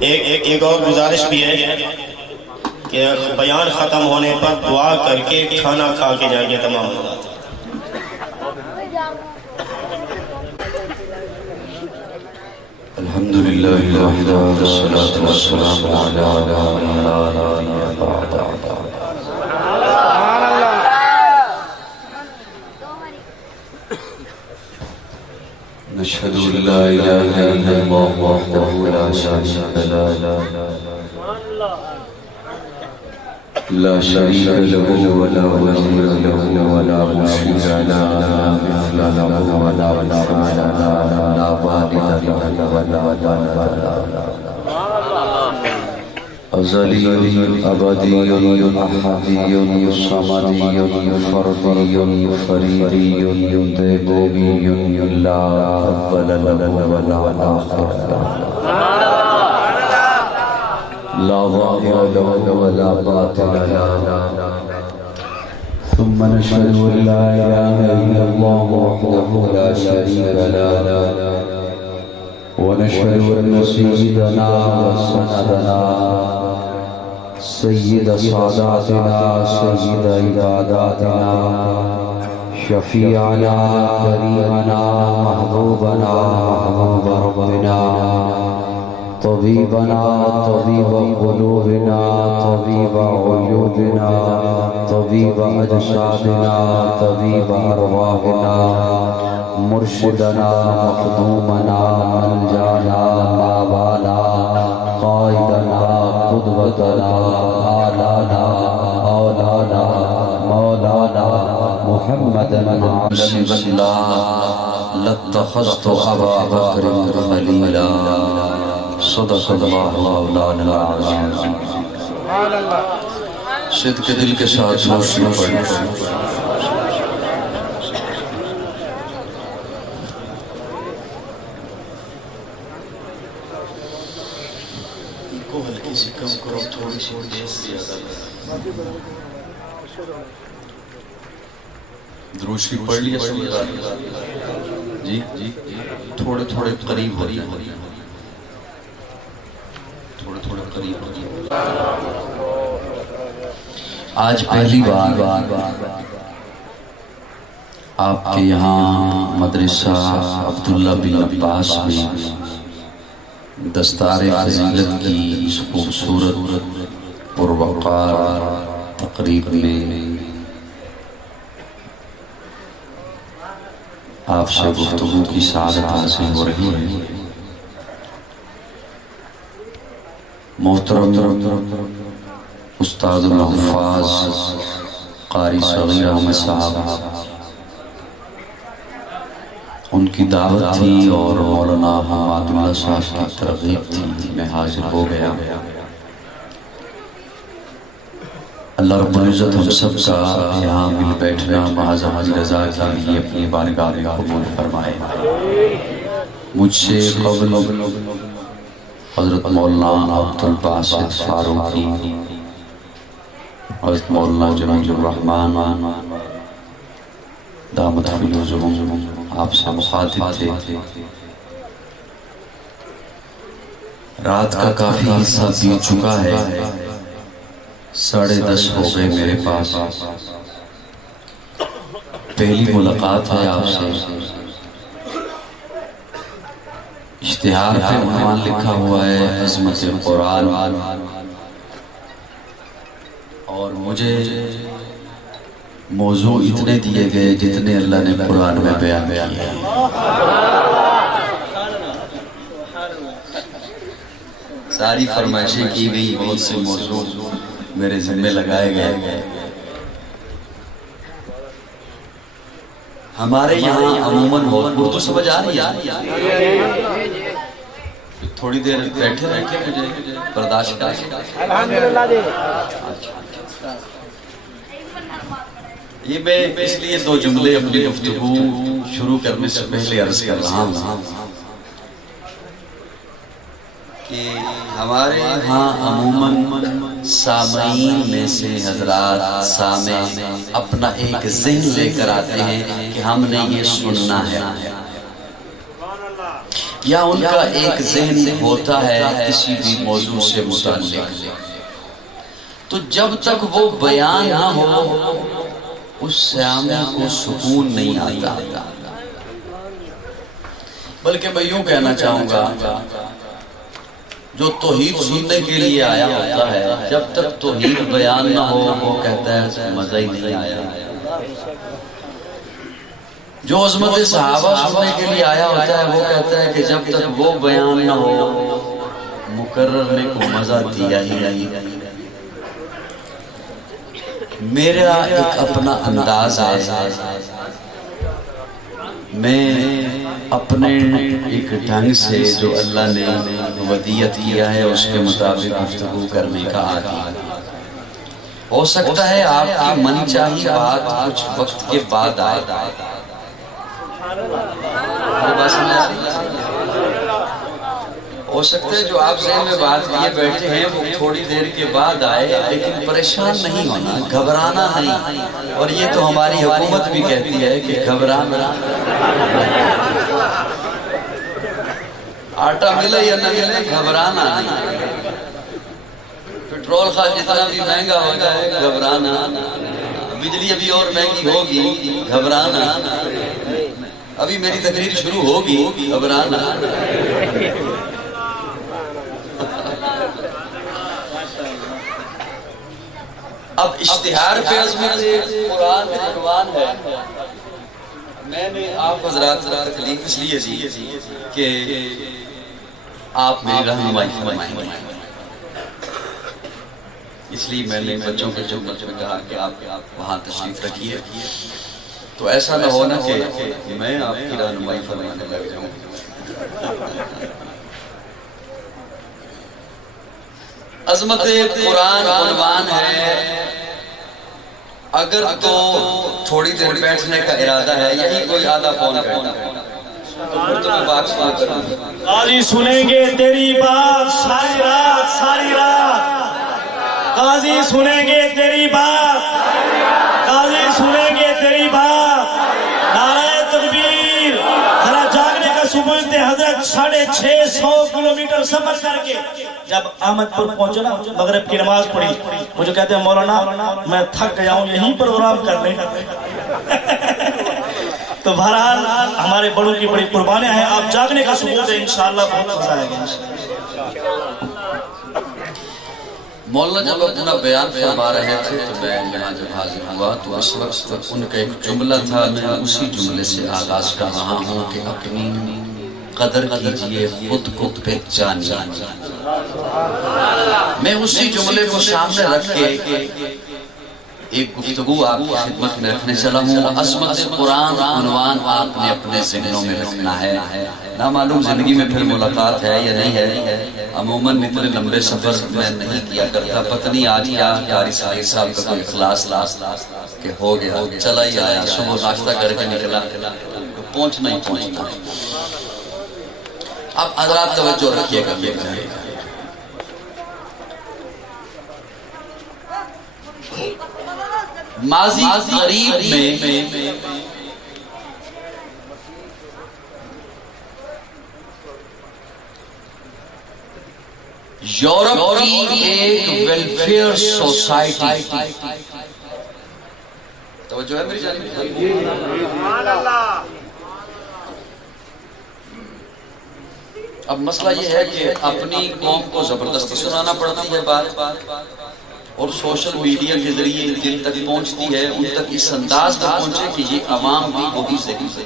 ایک اور گزارش بھی ہے کہ بیان ختم ہونے پر دعا کر کے کھانا کھا کے جائیے تمام حضرات۔ الحمدللہ وحدہ والصلاة والسلام علی من لا نبی بعدہ۔ نشهد ان لا اله الا الله وحده لا شريك له لا شريك له ولا وزير له ولا مشير له مثل له ولا مثال له لا والد له ولا ولد له أزلي أبدي أحدي صمدي فردي فريدي دائمي لا أول له ولا آخر له لا ظاهر له ولا باطن له ثم نشهد أن لا إله إلا الله وحده لا شريك له ونشهد أن سيدنا وسندنا سيد ساداتنا سيد عباداتنا شفيعنا كريمنا محبوبنا محبوب ربنا طبيبنا طبيب قلوبنا طبيب عيوبنا طبيب أجسادنا طبيب أرواحنا مرشدنا مخدومنا ملجانا مابانا قائدنا قدوتنا آلانا اولانا مولانا محمد من عبد الله لاتخذت أبا بكر خليلا صدق الله مولانا العظيم۔ صدق دل کے ساتھ روشنی پڑھیں۔ ہلکی سی کم کرو، تھوڑی سی تیز زیادہ درود شریف پڑھ لیا سب جی تھوڑے تھوڑے قریب ہو رہی تھوڑے تھوڑے قریب ہو رہی۔ آج پہلی بار آپ کے یہاں مدرسہ عبداللہ بن عباس میں دستار فضیلت کی اس خوبصورت پروقار تقریب میں آپ سے گفتگو کی سعادت حاصل ہو رہی ہے۔ محترم استاد الحفاظ قاری صغیر احمد صاحب، ان کی دعوت تھی اور مولانا حماد اللہ صاحب کی ترغیب تھی، میں حاضر ہو گیا۔ اللہ رب العزت ہم سب کا یہاں مل بیٹھنا محض اپنی رضا کے لیے اپنی بارگاہ میں قبول فرمائے۔ مجھ سے قبل حضرت مولانا عبدالباسط فاروقی، حضرت مولانا جمیل الرحمن دامت فیوزہم آپ سے مخاطب تھے۔ رات کا کافی حصہ بیت چکا ہے، 10:30 ہو گئے میرے پاس۔ پہلی ملاقات ہے آپ سے۔ اشتہار پہ عنوان لکھا ہوا ہے عظمت قرآن، اور مجھے موضوع اتنے دیے گئے جتنے اللہ نے قرآن میں بیان کیا ہے۔ ساری فرمائشیں کی گئی، بہت سے موضوع میرے ذمہ لگائے گئے۔ ہمارے یہاں عموماً اردو سمجھ آ رہی ہے؟ تھوڑی دیر بیٹھے رہ کے مجھے برداشت کریں۔ یہ میں اس لیے 2 جملے اپنی گفتگو شروع کرنے سے پہلے عرض کر رہا ہوں کہ ہمارے یہاں عموماً سامعین میں سے حضرات سامع اپنا ایک ذہن لے کر آتے ہیں کہ ہم نے یہ سننا ہے، یا ان کا ایک ذہن ہوتا ہے کسی بھی موضوع سے متعلق، تو جب تک وہ بیان نہ ہو اس سامع کو سکون نہیں آتا۔ بلکہ میں یوں کہنا چاہوں گا، جو توحید سننے کے لیے آیا ہوتا ہے جب تک توحید بیان نہ ہو وہ کہتا ہے مزہ ہی نہیں آیا۔ جو عظمت صحابہ سننے کے لیے آیا ہوتا ہے وہ کہتا ہے کہ جب تک وہ بیان نہ ہو مقرر نے کو مزہ دیا ہی نہیں۔ میرا ایک اپنا انداز ہے، میں اپنے ایک ڈھنگ سے جو اللہ نے ودیعت کیا ہے اس کے مطابق گفتگو کرنے کا عادی۔ ہو سکتا ہے آپ کی من چاہی بات کچھ وقت کے بعد آئے، ہو سکتا ہے جو آپ ذہن میں بات لیے بیٹھے ہیں وہ تھوڑی دیر کے بعد آئے، لیکن پریشان نہیں ہونا، گھبرانا نہیں۔ اور یہ تو ہماری حکومت بھی کہتی ہے کہ گھبرانا، آٹا ملے یا نہ ملے گھبرانا نہیں، پیٹرول خواہ جتنا بھی مہنگا ہو جائے گھبرانا، بجلی ابھی اور مہنگی ہوگی گھبرانا، ابھی میری تقریر شروع ہوگی گھبرانا۔ اب اشتہار پہ عظمت قرآن عنوان ہے، میں نے آپ حضرات سے تکلیف اس لیے دی کہ آپ میری رہنمائی فرمائیں گے، اس لیے میں نے بچوں کے جملے میں کہا کہ آپ وہاں تشریف رکھیے، تو ایسا نہ ہونا کہ میں آپ کی رہنمائی فرمانے لگ جاؤں۔ عظمت قرآن عنوان ہے، اگر تو تھوڑی دیر بیٹھنے کا ارادہ ہے، یہی کوئی آدھا پون گھنٹہ تو پھر تو میں بات شروع کروں گا۔ قاضی سنیں گے تیری بات ساری رات، قاضی سنیں گے تیری بات، قاضی سنیں گے تیری بات، نعرہ تکبیر۔ ذرا جاگنے کا سبوت ہے، حضرت 650 کلومیٹر سفر کر کے جب احمد پور پہنچے نا، مغرب کی نماز پڑھی، مجھے کہتے ہیں مولانا میں تھک گیا ہوں یہیں پروگرام کرنے۔ تو بہرحال ہمارے بڑوں کی بڑی قربانیاں ہیں، آپ جاگنے کا ثبوت ہے، انشاءاللہ بہت مزہ آئے گا۔ مولانا جب اپنا بیان فرما رہے تھے تو میں یہاں جب حاضر ہوا تو اس وقت ان کا ایک جملہ تھا، میں اسی جملے سے آغاز کر رہا ہوں کہ اپنی قدر کیجئے خود کو پہچانیے۔ میں اسی جملے کو سامنے رکھ کے ایک گفتگو آپ کی خدمت میں رکھنے چلا ہوں۔ عظمت قرآن عنوان آپ نے اپنے ذہنوں میں رکھنا ہے، نہ معلوم زندگی میں پھر ملاقات ہے یا نہیں ہے، عموماً اتنے لمبے سفر میں نہیں کیا کرتا، پتہ نہیں آج کیا قاری صاحب کا کوئی اخلاص کہ ہو گیا چلا ہی آیا، صبح ناشتہ کر کے نکلا، پہنچنا ہی پہنچنا۔ اب حضرات توجہ رکھیے گا، ماضی قریب میں یورپ کی ایک ویلفیئر سوسائٹی، توجہ ہے میری جانب، اب مسئلہ یہ ہے کہ اپنی قوم کو زبردستی سنانا پڑتی ہے بات، اور سوشل میڈیا کے ذریعے دل تک پہنچتی ہے، ان تک اس انداز میں پہنچے کہ یہ عوام بھی وہی ذہن سے۔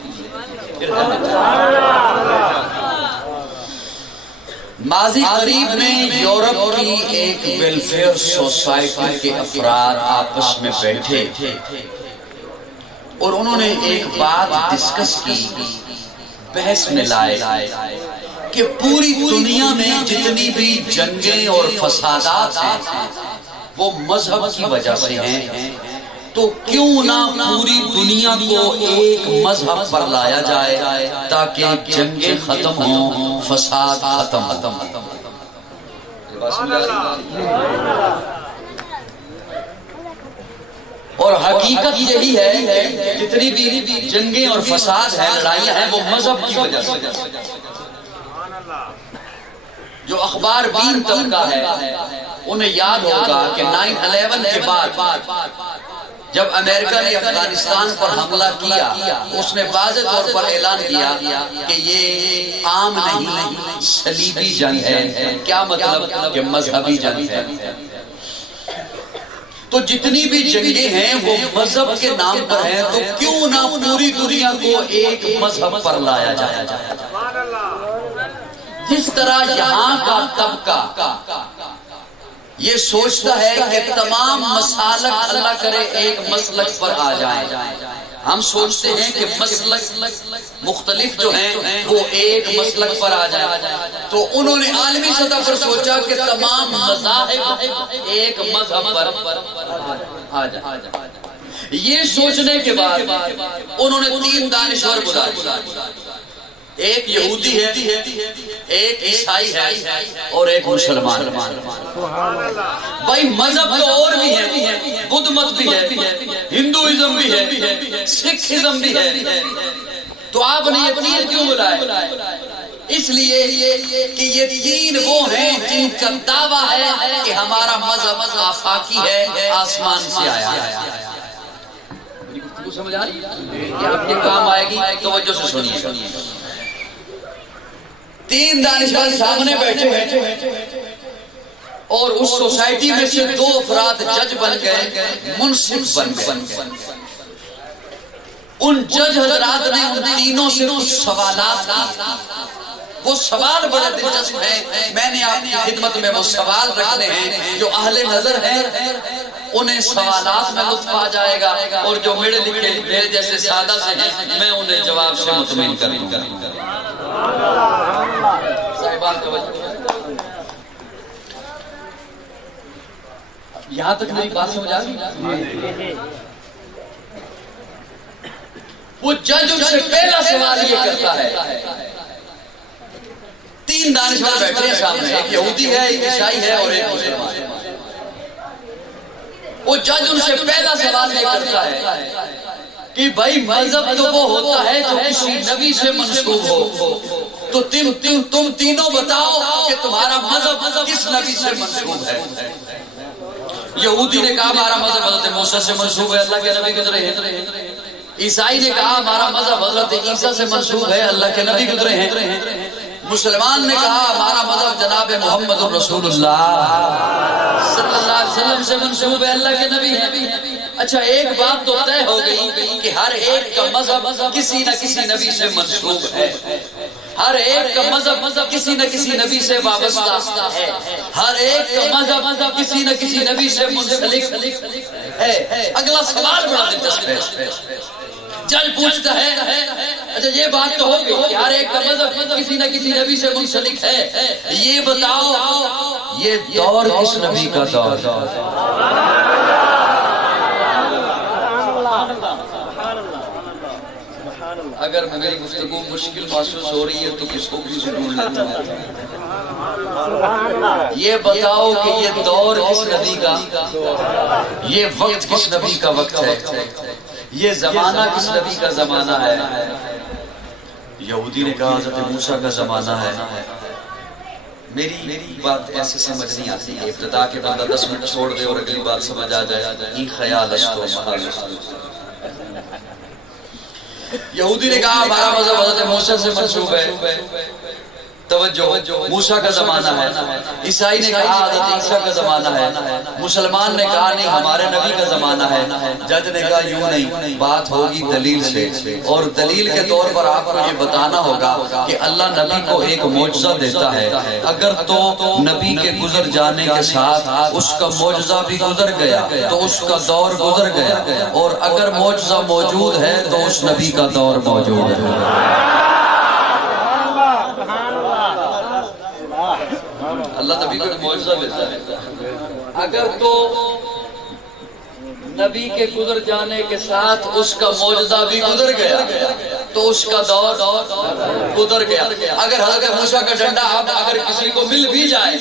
ماضی قریب میں یورپ کی ایک ویلفیئر سوسائٹی کے افراد آپس میں بیٹھے اور انہوں نے ایک بات ڈسکس کی، بحث میں لائے کہ پوری دنیا میں جتنی بھی جنگیں اور فسادات ہیں وہ مذہب کی وجہ سے ہیں، تو کیوں نہ پوری دنیا کو ایک مذہب پر لایا جائے تاکہ جنگیں ختم ہوں، فساد ختم ہوں۔ اور حقیقت یہی ہے کہ جتنی بھی جنگیں اور فساد ہیں، لڑائیاں ہیں، وہ مذہب کی وجہ سے۔ جو اخبار بین طبقہ ہے انہیں یاد ہوگا کہ 9/11 کے بعد جب امریکہ نے افغانستان پر حملہ کیا اس نے واضح طور پر اعلان کیا کہ یہ عام نہیں صلیبی جنگ ہے. کیا مطلب؟ کہ مذہبی جنگ ہے. تو جتنی بھی جنگیں ہیں وہ مذہب کے نام پر ہیں، تو کیوں نہ پوری دنیا کو ایک مذہب پر لایا جائے. جس طرح یہاں کا طبقہ یہ سوچتا ہے کہ تمام مسالک اللہ کرے ایک مسلک پر آ جائیں، ہم سوچتے ہیں کہ مسلک مختلف جو ہیں وہ ایک مسلک پر آ جائیں، تو انہوں نے عالمی سطح پر سوچا کہ تمام مذاہب ایک مذہب پر آ جائیں. یہ سوچنے کے بعد انہوں نے 3 دانشور بلائے، ایک یہودی ہے، ایک عیسائی ہے اور ایک مسلمان. بھائی مذہب تو اور بھی ہے، بدھ مت بھی ہے، ہندوازم بھی ہے، سکھزم بھی ہے، تو آپ نے یہ 3 کیوں بلائے؟ اس لیے کہ یہ 3 وہ ہیں جن کا دعویٰ ہے کہ ہمارا مذہب آفاقی ہے، آسمان سے آیا ہے. سمجھ آ رہی ہے؟ یہ آپ کے کام آئے گی، توجہ سے سنیے. 3 دانشور سامنے بیٹھے ہیں اور اس سوسائٹی میں سے 2 افراد جج بن گئے، منصف بن گئے. ان جج حضرات نے ان تینوں سے کچھ سوالات کی. وہ سوال بڑے دلچسپ ہیں، میں نے آپ کی خدمت میں وہ سوال رکھنے ہیں. جو اہل نظر ہیں انہیں سوالات میں لطف آ جائے گا، اور جو میرے لکھے میرے جیسے سادہ سے ہیں میں انہیں جواب سے مطمئن کر دوں گا. یہاں تک میری بات سمجھ آ گئی؟ وہ جج ان سے پہلا سوال یہ کرتا ہے، 3 دانشور بیٹھے ہیں سامنے، ایک یہودی ہے، ایک عیسائی ہے اور ایک مسلمان. وہ جج ان سے پہلا سوال یہ کرتا ہے کہ بھائی مذہب تو وہ ہوتا ہے جو کسی نبی سے منسوب ہو، تو تم تینوں بتاؤ کہ تمہارا مذہب کس نبی سے منسوب ہے. یہودی نے کہا ہمارا مذہب حضرت موسیٰ سے منسوب ہے، اللہ کے نبی گزرے ہیں. عیسائی نے کہا ہمارا مذہب حضرت عیسیٰ سے منسوب ہے، اللہ کے نبی گزرے ہیں. مسلمان نے کہا ہمارا مذہب جناب محمد رسول اللہ صلی اللہ علیہ وسلم سے منسوب ہے، اللہ کے نبی ہیں. اچھا ایک بات تو طے ہو گئی کہ ہر ایک کا مذہب کسی نہ کسی نبی سے منسوب ہے، ہر ایک کا مذہب کسی نہ کسی نبی سے وابستہ ہے، ہر ایک کا مذہب کسی نہ کسی نبی سے منسلک ہے. اگلا سوال بڑا دلچسپ ہے. جج پوچھتا ہے اچھا یہ بات تو ہو گئی کہ ہر ایک کا مذہب کسی نہ کسی نبی سے منسلک ہے، یہ بتاؤ یہ دور کس نبی کا دور؟ اگر میری گفتگو مشکل محسوس ہو رہی ہے تو کس کو کسی ڈھونڈ لیتا ہوں. یہ بتاؤ کہ یہ دور کس نبی کا، یہ وقت کس نبی کا وقت ہے، یہ زمانہ کس نبی کا زمانہ ہے. یہودی نے کہا حضرت موسیٰ کا زمانہ ہے. میری بات ایسے سمجھ نہیں آتی ہے، ابتدا کے بندہ 10 منٹ چھوڑ دے اور اگلی بات سمجھ آ جائے. یہ خیال استو محال استو. یہودی نے کہا ہمارا مذہب حضرت موسیٰ سے منسوب ہے، توجہ، موسیٰ کا زمانہ ہے. عیسائی نے کہا حضرت عیسیٰ کا زمانہ ہے. مسلمان نے کہا نہیں ہمارے نبی کا زمانہ ہے. جج نے کہا یوں نہیں، بات ہوگی دلیل سے، اور دلیل کے طور پر آپ کو یہ بتانا ہوگا کہ اللہ نبی کو ایک معجزہ دیتا ہے. اگر تو نبی کے گزر جانے کے ساتھ اس کا معجزہ بھی گزر گیا تو اس کا دور گزر گیا، اور اگر معجزہ موجود ہے تو اس نبی کا دور موجود ہے. اللہ نبی کو معجزہ دیتا ہے. اگر تو نبی کے گزر جانے کے ساتھ اس کا معجزہ بھی گزر گیا تو اس کا دور گزر گیا. اگر حضرت موسیٰ کا ڈنڈا اگر کسی کو مل بھی جائے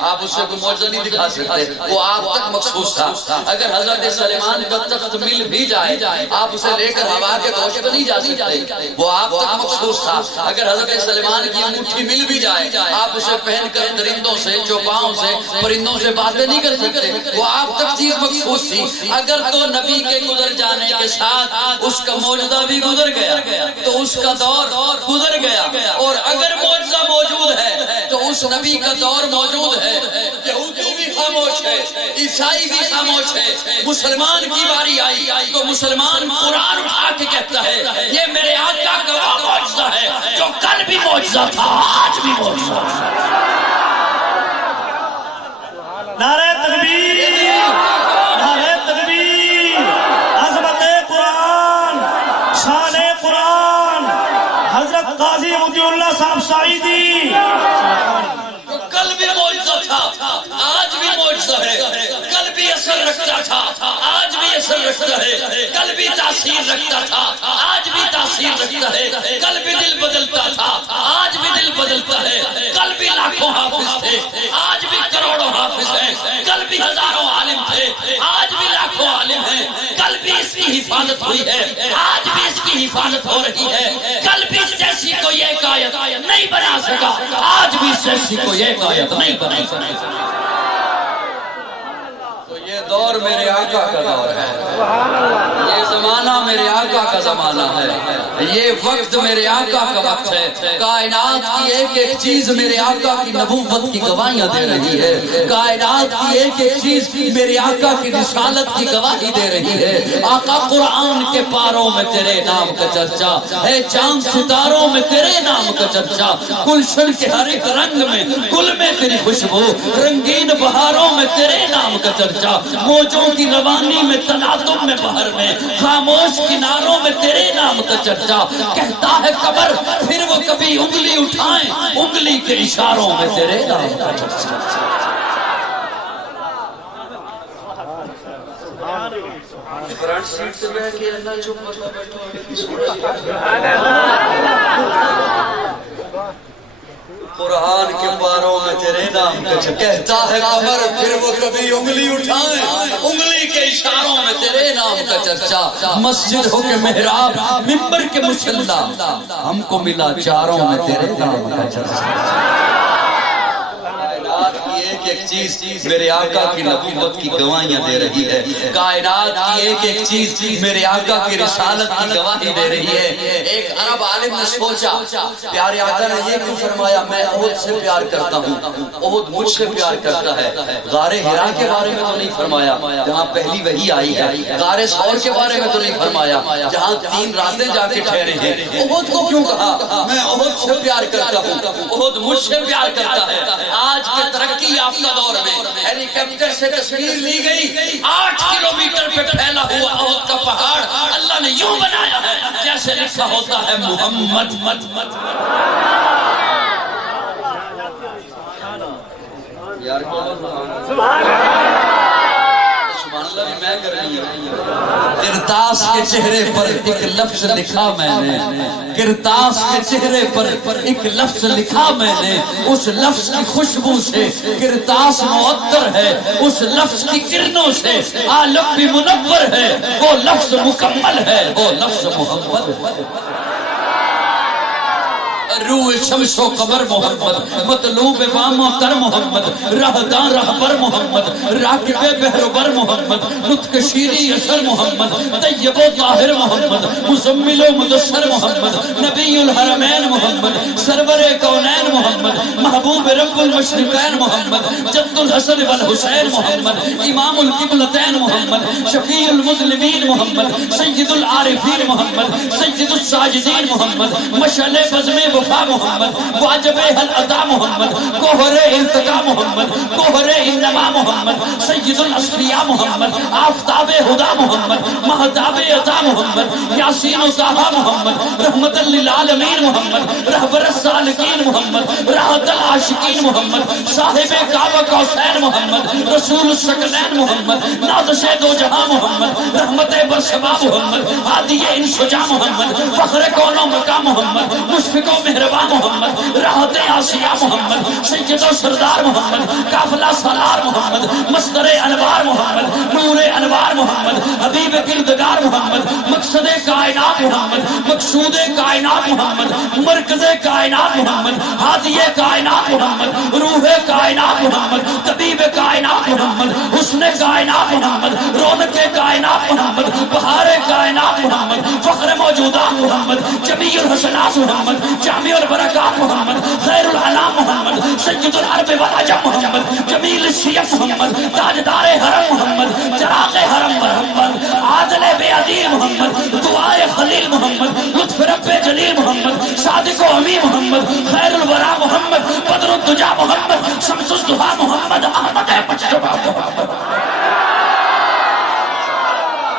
آپ اسے کوئی معجزہ نہیں دکھا سکتے، وہ آپ تک مخصوص تھا۔ اگر حضرت سلیمان کا تخت مل بھی جائے آپ اسے لے کر ہوا کے دوش پہ نہیں جا سکتے، وہ آپ تک مخصوص تھا۔ اگر حضرت سلیمان کی انگوٹھی مل بھی جائے آپ اسے پہن کر درندوں سے، چوپاؤں سے، پرندوں سے باتیں نہیں کر سکتے، وہ آپ تک چیز مخصوص تھی۔ اگر تو نبی کے گزر جانے کے ساتھ اس کا معجزہ بھی گزر گیا تو اس کا دور گزر گیا، اور اگر معجزہ موجود ہے تو اس نبی کا دور موجود ہے۔ یہودی بھی خاموش ہے، عیسائی بھی خاموش ہے، مسلمان کی باری آئی تو مسلمان قرآن اٹھا کے کہتا ہے یہ میرے آقا کا وہ معجزہ ہے جو کل بھی معجزہ تھا، آج بھی معجزہ ہے۔ نعرہ تکبیر، نعرہ تکبیر، عظمت قرآن، شان قرآن، حضرت قاضی مطیع اللہ صاحب سعیدی، جو کل بھی معجزہ تھا آج بھی معجزہ ہے، کل بھی اثر رکھتا تھا آج بھی اثر رکھتا ہے، کل بھی تاثیر رکھتا تھا آج بھی تاثیر رکھتا ہے، کل بھی دل بدلتا تھا آج بھی دل بدلتا ہے، کل بھی لاکھوں حافظ تھے آج بھی کروڑوں حافظ ہیں، کل بھی ہزاروں عالم تھے آج بھی لاکھوں عالم ہیں، کل بھی اس کی حفاظت ہوئی ہے آج بھی اس کی حفاظت ہو رہی ہے، کل بھی اس جیسی کوئی ایک آیت نہیں بنا سکا آج بھی اس جیسی کوئی ایک آیت نہیں بنا سکا۔ تو یہ دور میرے آقا کا دور ہے، یہ زمانہ میرے آقا کا زمانہ ہے، یہ وقت میرے آقا کا وقت ہے۔ کائنات کی ایک ایک چیز میرے آقا کی نبوت کی گواہیاں دے رہی ہے، کائنات کی ایک ایک چیز میرے آقا کی رسالت کی گواہی دے رہی ہے۔ آقا قرآن کے پاروں میں تیرے نام کا چرچا ہے، چاند ستاروں میں تیرے نام کا چرچا، گلشن کے ہر ایک رنگ میں گل میں تیری خوشبو، رنگین بہاروں میں تیرے نام کا چرچا، موجوں کی روانی میں تلاطم میں بہر میں، خاموش کناروں میں تیرے نام کا چرچا، کہتا ہے قبر پھر وہ کبھی انگلی اٹھائیں، انگلی کے اشاروں میں تیرے نام کا چرچا۔ فرنٹ سیٹ سے بیٹھ کے اللہ چپ قرآن کے پاروں میں تیرے نام کا چرچا، کہتا ہے قبر پھر وہ کبھی انگلی اٹھائیں، انگلی کے اشاروں میں تیرے نام کا چرچا، مسجد ہو کے محراب منبر کے مصلی، ہم کو ملا چاروں میں تیرے نام کا چرچا۔ کائنات کی ایک ایک چیز میرے آقا کی نبوت کی گواہیاں دے رہی ہے، کائنات کی ایک ایک چیز میرے آقا کی رسالت کی گواہی دے رہی ہے۔ ایک عرب عالم نے سوچا پیارے آقا نے یہ کیوں فرمایا میں احد سے پیار کرتا ہوں، احد مجھ سے پیار کرتا ہے، غار حرا کے بارے میں تو نہیں فرمایا جہاں پہلی وحی آئی ہے، غار ثور کے بارے میں تو نہیں فرمایا جہاں 3 راتیں جا کے ٹھہرے ہیں، احد کو کیوں کہا میں احد سے پیار کرتا ہوں، احد مجھ سے پیار کرتا ہے۔ آج کے ترقی یافتہ دور میں ہیلی کاپٹر سے تصویر لی گئی، 8 کلومیٹر پہ پھیلا ہوا احد کا پہاڑ اللہ نے یوں بنایا ہے جیسے لکھا ہوتا ہے محمد مت مت۔ یار سبحان اللہ بھی میں کر رہی ہوں۔ کرتاس کے چہرے پر ایک لفظ لکھا میں نے، کرتاس کے چہرے پر ایک لفظ لکھا میں نے، اس لفظ کی خوشبو سے کرتاس معطر ہے، اس لفظ کی کرنوں سے عالم بھی منور ہے، وہ لفظ مکمل ہے، وہ لفظ محمد ہے۔ روح شمس و قمر محمد، مطلوب وام و تر محمد، راہداں رہبر محمد، راکب بحر بر محمد، نطق شیریں اثر محمد، طیب و طاہر محمد، مزمل و مدثر محمد، نبی الحرمین محمد، سرور کونین محمد، محبوب رب المشرقین محمد، جد الحسن والحسین محمد، امام القبلتین محمد، شفیع المظلمین محمد، سید العارفین محمد، سید الساجدین محمد، مشعل بزم وفا محمد، واجب حل ادا محمد، کوہر ارتقا محمد، کوہر انما محمد، سید الاسفیاء محمد، آفتاب ہدا محمد، مہتاب عطا محمد، یاسین و طٰہٰ محمد، رحمت للعالمین محمد، رہبر السالکین محمد، راحت العاشقین محمد، صاحب کعبہ کوثین محمد، رسول الثقلین محمد، نازش دو جہاں محمد، رحمت برسما محمد، ہادی انشجاع محمد، فخر کون و مقام محمد، مشفق و مہربان محمد، راحت آسیہ محمد، سید و سردار محمد، کافل مفلا سالار محمد، مصدر انوار محمد، نور انوار محمد، حبیب کردگار محمد، مقصد کائنات محمد، مقصود کائنات محمد، مرکز کائنات محمد، ہادی کائنات محمد، روح کائنات محمد، طبیب کائنات محمد، حسن کائنات محمد، رونق کائنات محمد، بہار کائنات محمد، فخر موجودات محمد، جمیع الحسنات محمد، جامع البرکات محمد، خیر الانام محمد، سید العرب والعجم محمد، جمیل الشیخ محمد، تاجدار حرم محمد، چراغ حرم محمد، عادل بے عدیل محمد، دعائے خلیل محمد، لطف رب جلیل محمد، صادق و امین محمد، خیر الورا محمد، بدر الدجا محمد، شمس الضحا محمد، احمد مجتبی محمد.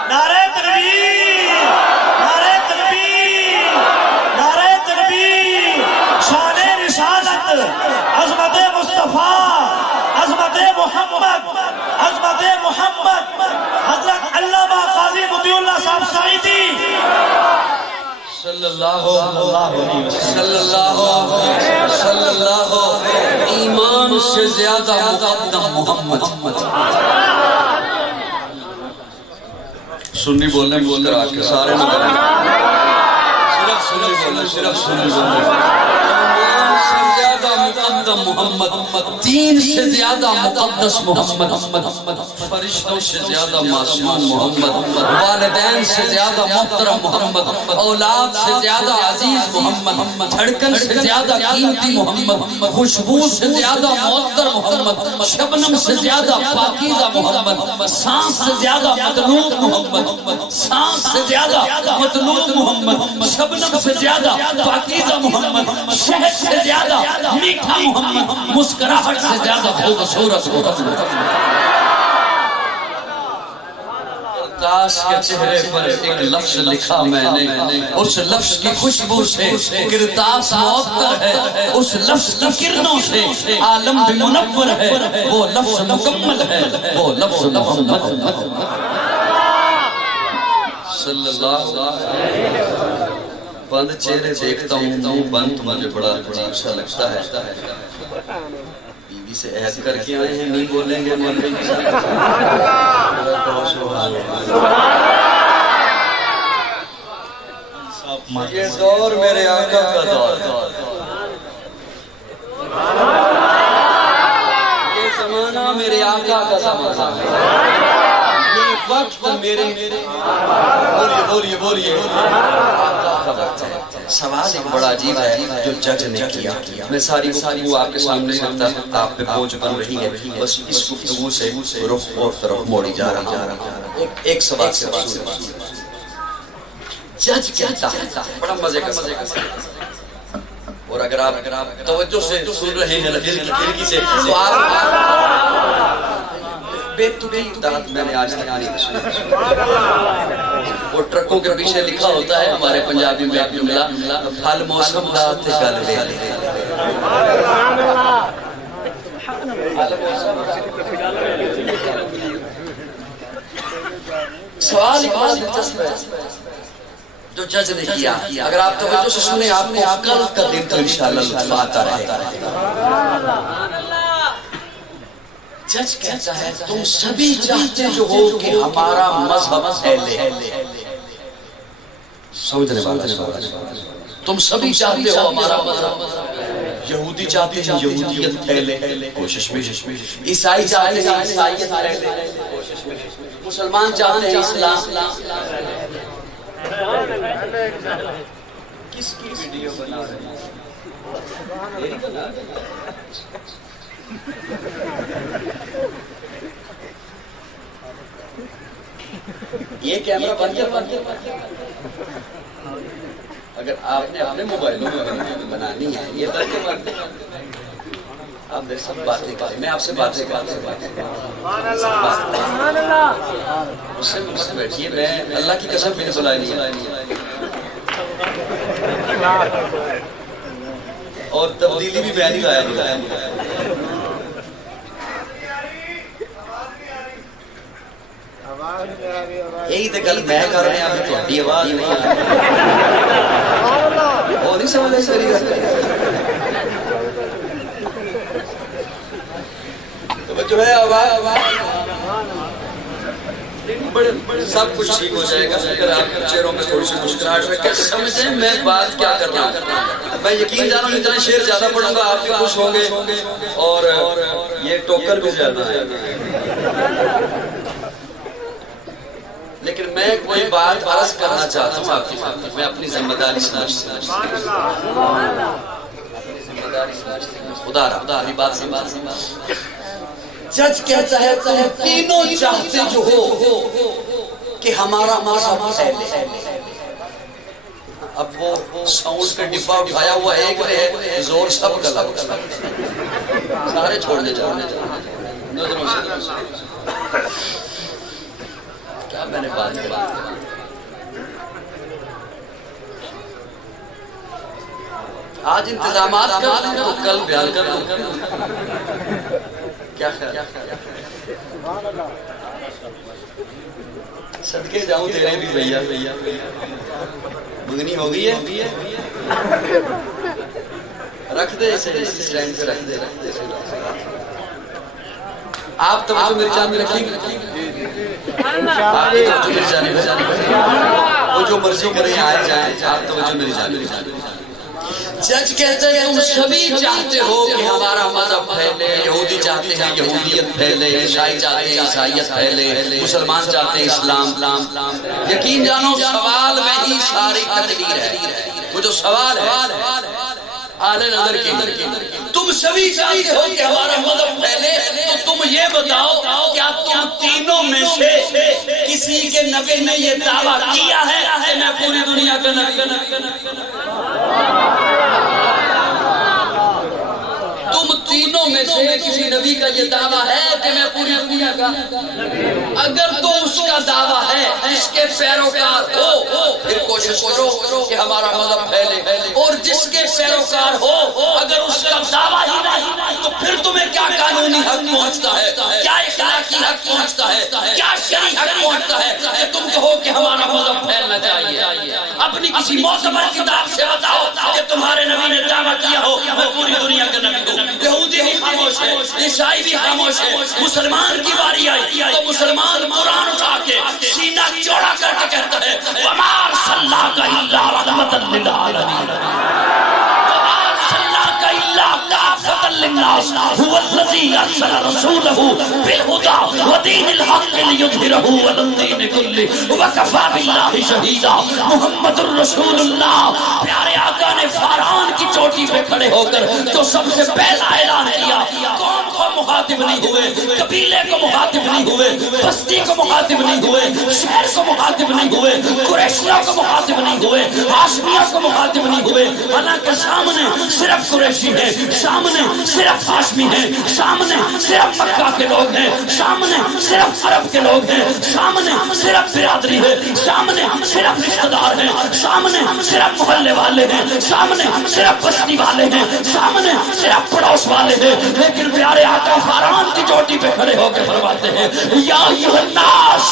نعرہ تکبیر، نعرہ تکبیر، نعرہ تکبیر. شان رسالت، عظمت مصطفیٰ، عظمت محمد، عظمت محمد. حضرت علامہ قاضی مطیع اللہ صاحب سعیدی صلی اللہ ایمان سے زیادہ مقدم محمد. سنی بولنے مسکرا کے سارے نہ بولیں، صرف سنی بولیں، صرف سنی بولیں. ایمان سے زیادہ مقدم محمد، دین سے زیادہ مقدس محمد، فرشتوں سے زیادہ معصوم محمد، والدین سے زیادہ محترم محمد، اولاد سے زیادہ عزیز محمد، دھڑکن سے زیادہ قیمتی محمد، خوشبو سے زیادہ معطر محمد، شبنم سے زیادہ پاکیزہ محمد، سانس سے زیادہ مطلوب محمد، سانس سے زیادہ مطلوب محمد، شبنم سے زیادہ پاکیزہ محمد، شہد سے زیادہ میٹھا محمد، مسکراہٹ سے زیادہ خوبصورت محمد. کاش کے چہرے پر ایک لفظ لکھا میں نے، اس لفظ کی خوشبو سے کرتاس معطر ہے، اس لفظ کی کرنوں سے عالم بھی منور ہے، وہ لفظ مکمل ہے، وہ لفظ محمد. صلی اللہ علیہ وسلم. بند چہرے دیکھتا ہوں، بند مجھے بڑا عجیب سا لگتا ہے. بیوی سے عہد کر کے آئے ہیں نہیں بولیں گے مولوی کے ساتھ. یہ دور میرے آقا کا دور، یہ زمانہ میرے آقا کا زمانہ، یہ وقت میرے بولیے سوال ایک بڑا عجیب ہے جو جج نے کیا. میں ساری گفتگو آپ کے سامنے رکھتا ہوں، آپ پہ بوجھ بن رہی ہے، بس اس گفتگو سے رخ اور طرف موڑی جا رہا ہے. ایک سوال سے جج کہتا ہے، بڑا مزے کا، اور اگر آپ توجہ سے سن رہے ہیں دل کی کھڑکی سے تو آپ بے تکی داد میں نے آج تک نہیں سنی. وہ ٹرکوں کے پیچھے لکھا ہوتا ہے ہمارے پنجابی میں ایک جملہ، پھل موسم دا تے گل ویلے. سوال ایک بڑا دلچسپ ہے جو جج نے کیا. اگر آپ توجہ سے سنیں آپ کو کل کا دن تو انشاءاللہ لطف آتا رہے گا. جج کہتا ہے تم سبھی چاہتے جو ہو کہ ہمارا مذہب پھیلے. سمجھ رہے بات؟ تم سبھی چاہتے ہو ہمارا مذہب، یہودی چاہتے ہیں یہودیت پھیلے، کوشش میں، عیسائی چاہتے ہیں عیسائیت پھیلے، کوشش میں، مسلمان چاہتے ہیں اسلام. کس کی ویڈیو بنا رہے ہیں؟ یہ کیمرہ بند کر، اگر آپ نے اپنے موبائلوں میں بنانی ہے یہ بند کر. آپ میرے سب باتیں کریں، میں آپ سے باتیں کریں، اس سے مجھ سے بیٹھیے. میں اللہ کی قسم میں نے بلائی نہیں اور تبدیلی بھی میں نہیں لایا. یہی تو گل میں کر رہا ہوں، تھوڑی آواز نہیں اور نہیں سمجھ سکتی. جو ہے آواز سب کچھ ٹھیک ہو جائے گا اگر آپ کے چہروں میں تھوڑی سی مسکراہٹ ہے کہ سمجھیں میں بات کیا کر رہا ہوں. میں یقین جانوں اتنے شعر زیادہ پڑھوں گا آپ بھی خوش ہوں گے اور یہ ٹوکر بھی زیادہ ہے. لیکن میں کوئی بات عرض کرنا چاہتا ہوں آپ کی خدمت میں اپنی ذمہ داری سمجھتا ہوں. خدا رہا بات سمجھ. جج کہتا ہے تم تینوں چاہتے جو ہو کہ ہمارا مذہب پھیلے. اب وہ ساؤنڈ کا ڈبہ اٹھایا ہوا ایک ہے زور سب کا لگا سارے چھوڑ دے جاؤ نظروں سے. کیا میں نے بات کری آج انتظامات کر لیں تو کل بیان کر لیں. کیا خیال صدقے جاؤں تیرے بھی بھیا مگنی ہو گئی ہے رکھ دے اسے اس ٹائم پہ رکھ دے. آپ توجہ میری جان میں رکھیں گے آپ کی توجہ میری جانب ہے وہ جو مرضی کریں آئے جائیں آپ توجہ میری جانب. جج کہتے ہیں تم سبھی چاہتے ہو کہ ہمارا مذہب پھیلے. یہودی چاہتے ہیں یہودیت پھیلے, عیسائی چاہتے ہیں عیسائیت پھیلے, مسلمان چاہتے ہیں اسلام. یقین جانو سوال میں ہی ساری تقریر ہے. وہ جو سوال ہے اعلی نظر کے تم سبھی چاہتے ہو کہ ہمارا مذہب پھیلے تو تم یہ بتاؤ کیا تم تینوں میں سے کسی کے نبی نے یہ دعویٰ کیا ہے کہ میں پوری دنیا کا نبی. تم تینوں میں سے کسی نبی کا یہ دعویٰ ہے کہ میں پوری دنیا کا. اگر تو اس کا دعویٰ ہے اس کے پیروکار ہو پھر کوشش کرو کہ ہمارا مذہب پھیلے. اور جس کے پیروکار ہو اگر اس کا دعویٰ ہی نہیں تو پھر تمہیں کیا قانونی حق پہنچتا ہے, کیا اخلاقی حق پہنچتا ہے, کیا شرعی حق پہنچتا ہے کہ تم کہو کہ ہمارا مذہب پھیلنا چاہیے. اپنی کسی معتبر کتاب سے بتاؤ کہ تمہارے نبی نے دعویٰ کیا ہو میں پوری دنیا کا نبی ہوں. یہودی بھی خاموش ہے, عیسائی بھی خاموش ہے. مسلمان کی باری آئی تو مسلمان قرآن اٹھا کے سینہ چوڑا کر کے کہتا ہے وَمَا أَرْسَلْنَاكَ إِلَّا رَحْمَةً لِلْعَالَمِينَ وَمَا أَرْسَلْنَاكَ إِلَّا كَافَةً لِلنَّاسِ هُوَ الَّذِي أَرْسَلَ رَسُولَهُ بِالْهُدَى وَدِينِ الْحَقِّ لِيُظْهِرَهُ عَلَى الدِّينِ كُلِّهِ وَكَفَى بِاللَّهِ شَهِيدًا. محمد رسول اللہ پیارے آقا نے فاران کی چوٹی پہ کھڑے ہو کر جو سب سے پہلا اعلان کیا, قوم کو مخاطب نہیں ہوئے, قبیلے کو مخاطب نہیں ہوئے, بستی کو مخاطب نہیں ہوئے, شہر کو مخاطب نہیں ہوئے, قریشیوں کو مخاطب نہیں ہوئے, ہاشمیوں کو مخاطب نہیں ہوئے. حالانکہ سامنے صرف قریشی ہیں, سامنے صرف ہاشمی ہیں, سامنے صرف مکہ کے لوگ ہیں, سامنے صرف عرب کے لوگ ہیں, سامنے صرف برادری ہے, سامنے صرف رشتہ دار ہیں, سامنے صرف محلے والے ہیں, سامنے صرف بستی والے ہیں, سامنے صرف پڑوس والے ہیں. لیکن پیارے آقا فاران کی چوٹی پہ کھڑے ہو کے فرماتے ہیں یا ایھا الناس